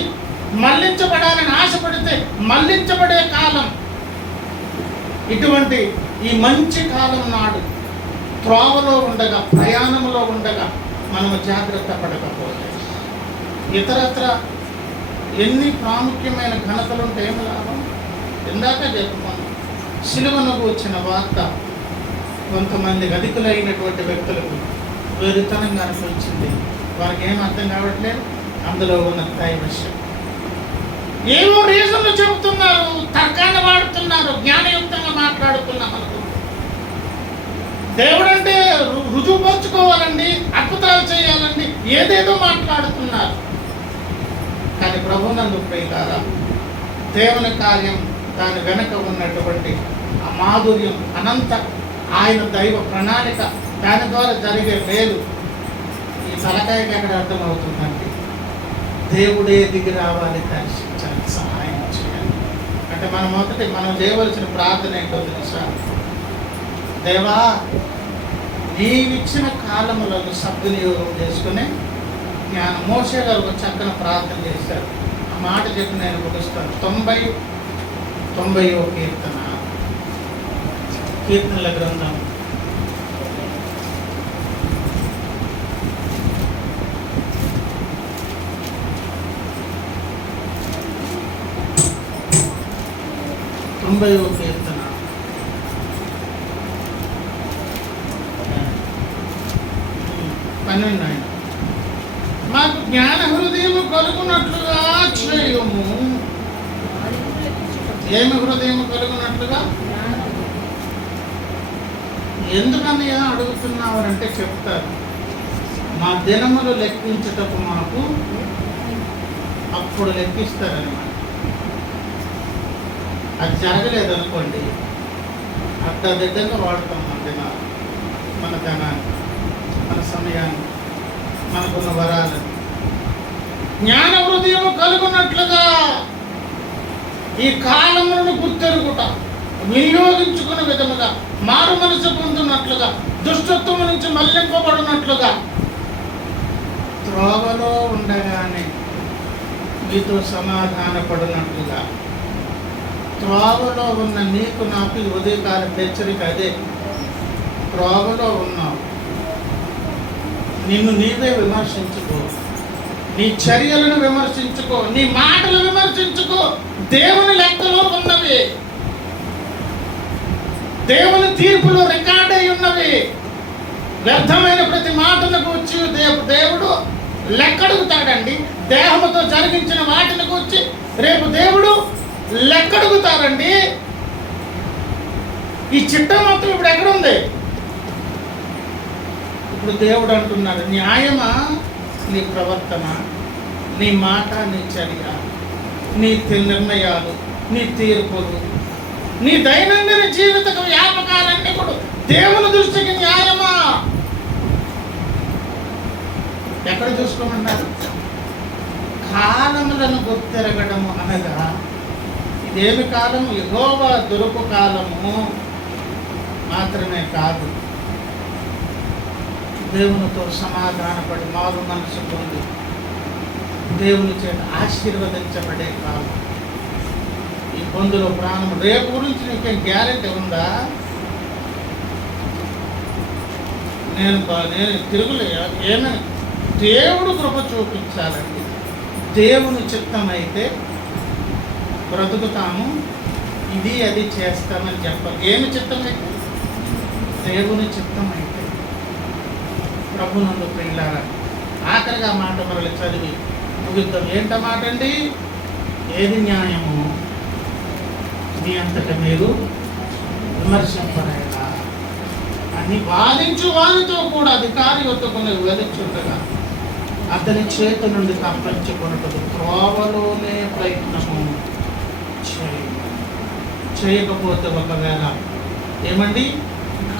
మళ్లించబడాలని ఆశపడితే మళ్లించబడే కాలం. ఇటువంటి ఈ మంచి కాలం నాడు త్రోవలో ఉండగా, ప్రయాణంలో ఉండగా మనము జాగ్రత్త పడకపోతే ఇతరత్ర ఎన్ని ప్రాముఖ్యమైన ఘనతలుంటే ఏమి లాభం? ఇందాక చెప్పుకున్నాం, సిలువను వచ్చిన వార్త కొంతమంది అధికులైనటువంటి వ్యక్తులకు వెరితనంగా అనిపించింది. వారికి ఏం అర్థం కావట్లేదు. అందులో ఉన్న దైవశక్తి. ఏవో రీజన్లు చెబుతున్నారు, తర్కాన్ని వాడుతున్నారు, జ్ఞానయుక్తంగా మాట్లాడుతున్నాం అనుకుంటున్నారు. దేవుడంటే రుజువుపరుచుకోవాలండి, అద్భుతాలు చేయాలండి, ఏదేదో మాట్లాడుతున్నారు. కానీ ప్రభునందు ప్రియులారా, దేవుని కార్యం, దాని వెనక ఉన్నటువంటి ఆ మాధుర్యం, అనంత ఆయన దైవ ప్రణాళిక, దాని ద్వారా జరిగే మేలు ఈ తలకాయకి ఎక్కడ అర్థమవుతుందండి? దేవుడే దిగి రావాలి, దర్శించాలి, సహాయం చేయాలి. అంటే మనం చేయవలసిన ప్రార్థన ఏంటో తెలుసా? దేవా, నీవిచ్చిన కాలములను సద్వినియోగం చేసుకుని జ్ఞానం. మోషే గారు ఒక చక్కని ప్రార్థన చేశారు. ఆ మాట చెప్పి నేను ముగిస్తాను. 90వ కీర్తన, కీర్తనల గ్రంథం 90వ కీర్తన 12. మాకు జ్ఞాన హృదయము కలుగునట్లుగా చేయము. ఏమి హృదయము కలుగునట్లుగా? ఎందుకన్నయ్యా అడుగుతున్నావారంటే చెప్తారు. మా దినములు లెక్కించుటకు మాకు అప్పుడు లెక్కిస్తారనమాట. అది జరగలేదు అనుకోండి, అడ్డదిడ్డంగా వాడుతాం మన దినాలు, మన ధనాన్ని, మన సమయాన్ని, మనకున్న వరాలను. జ్ఞాన హృదయము కలుగునట్లుగా ఈ కాలములను గుర్తెరుగుట, వినియోగించుకున్న విధముగా, మారు మనసు పొందినట్లుగా, దుష్టత్వము నుంచి మళ్లింపబడినట్లుగా, త్రోవలో ఉండగానే మీతో సమాధానపడినట్లుగా. త్రోవలో ఉన్న నీకు నాకు ఈ ఉదయకాల హెచ్చరిక అదే. త్రోవలో ఉన్నావు, నిన్ను నీవే విమర్శించుకో, నీ చర్యలను విమర్శించుకో, నీ మాటలు విమర్శించుకో. దేవుని లెక్కలో ఉన్నవి, దేవుని తీర్పులో రికార్డ్ అయి ఉన్నవి. వ్యర్థమైన ప్రతి మాటలకు వచ్చి దేవుడు లెక్కడుగుతాడండి. దేహముతో జరిగించిన వాటిని వచ్చి రేపు దేవుడు లెక్కడుగుతారండి. ఈ చిట్టం మొత్తం ఇప్పుడు ఎక్కడుంది? ఇప్పుడు దేవుడు అంటున్నాడు, న్యాయమా నీ ప్రవర్తన, నీ మాట, నీ చర్య, నీ నిర్ణయాలు, నీ తీర్పులు, నీ దైనందిన జీవిత వ్యాపకాలన్నీ కూడా దేవుని దృష్టికి న్యాయమా? ఎక్కడ చూసుకోమన్నారు? కాలములను గుర్తెరగడము అనగా ఇదేమి కాలము? యెహోవా దొరుకు కాలము మాత్రమే కాదు, దేవునితో సమాధానపడి మారు మనసు పొంది దేవుని చేత ఆశీర్వదించబడే కాలం. ఈ పొందులో ప్రాణం. రేపు గురించి నీకేం గ్యారెంటీ ఉందా? నేను తిరుగులే. ఏమైనా దేవుడు కృప చూపించాలండి. దేవుని చిత్తమైతే బ్రతుకుతాము, ఇది అది చేస్తామని చెప్పాలి. ఏమి చిత్తమైతే? దేవుని చిత్తమైతే. ప్రభునందు ప్రియులారా, ఆఖరిగా మాట మరలి చదివి ముగిద్దాం. ఏంట మాట అండి? ఏది న్యాయము మీ అంతటా మీరు విమర్శింపరేలా అని వాదించు వారితో కూడా అధికారి వద్దకుని వెలుచుండగా అతని చేతి నుండి తప్పించుకొనుటకు త్రోవలోనే ప్రయత్నము చేయండి. చేయకపోతే ఒకవేళ ఏమండి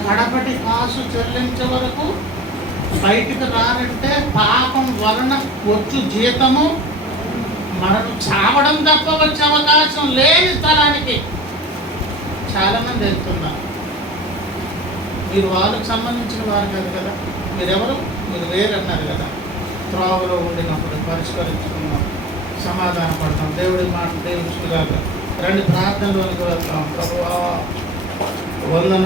కడపటి కాసు చెల్లించే వరకు బయటికి రానంటే పాపం వలన వచ్చు జీతము మనను చావడం తప్ప వచ్చే అవకాశం లేని స్థలానికి చాలామంది వెళ్తున్నారు. మీరు వాళ్ళకు సంబంధించిన వారు కాదు కదా, మీరెవరు, మీరు వేరన్నారు కదా. త్రోవలో ఉండినప్పుడు పరిష్కరించుకున్నాం, సమాధాన పడతాం, దేవుడి మాట దేవుడిగా రండి ప్రార్థనలోనికి వెళ్తాం. ప్రభువా వందన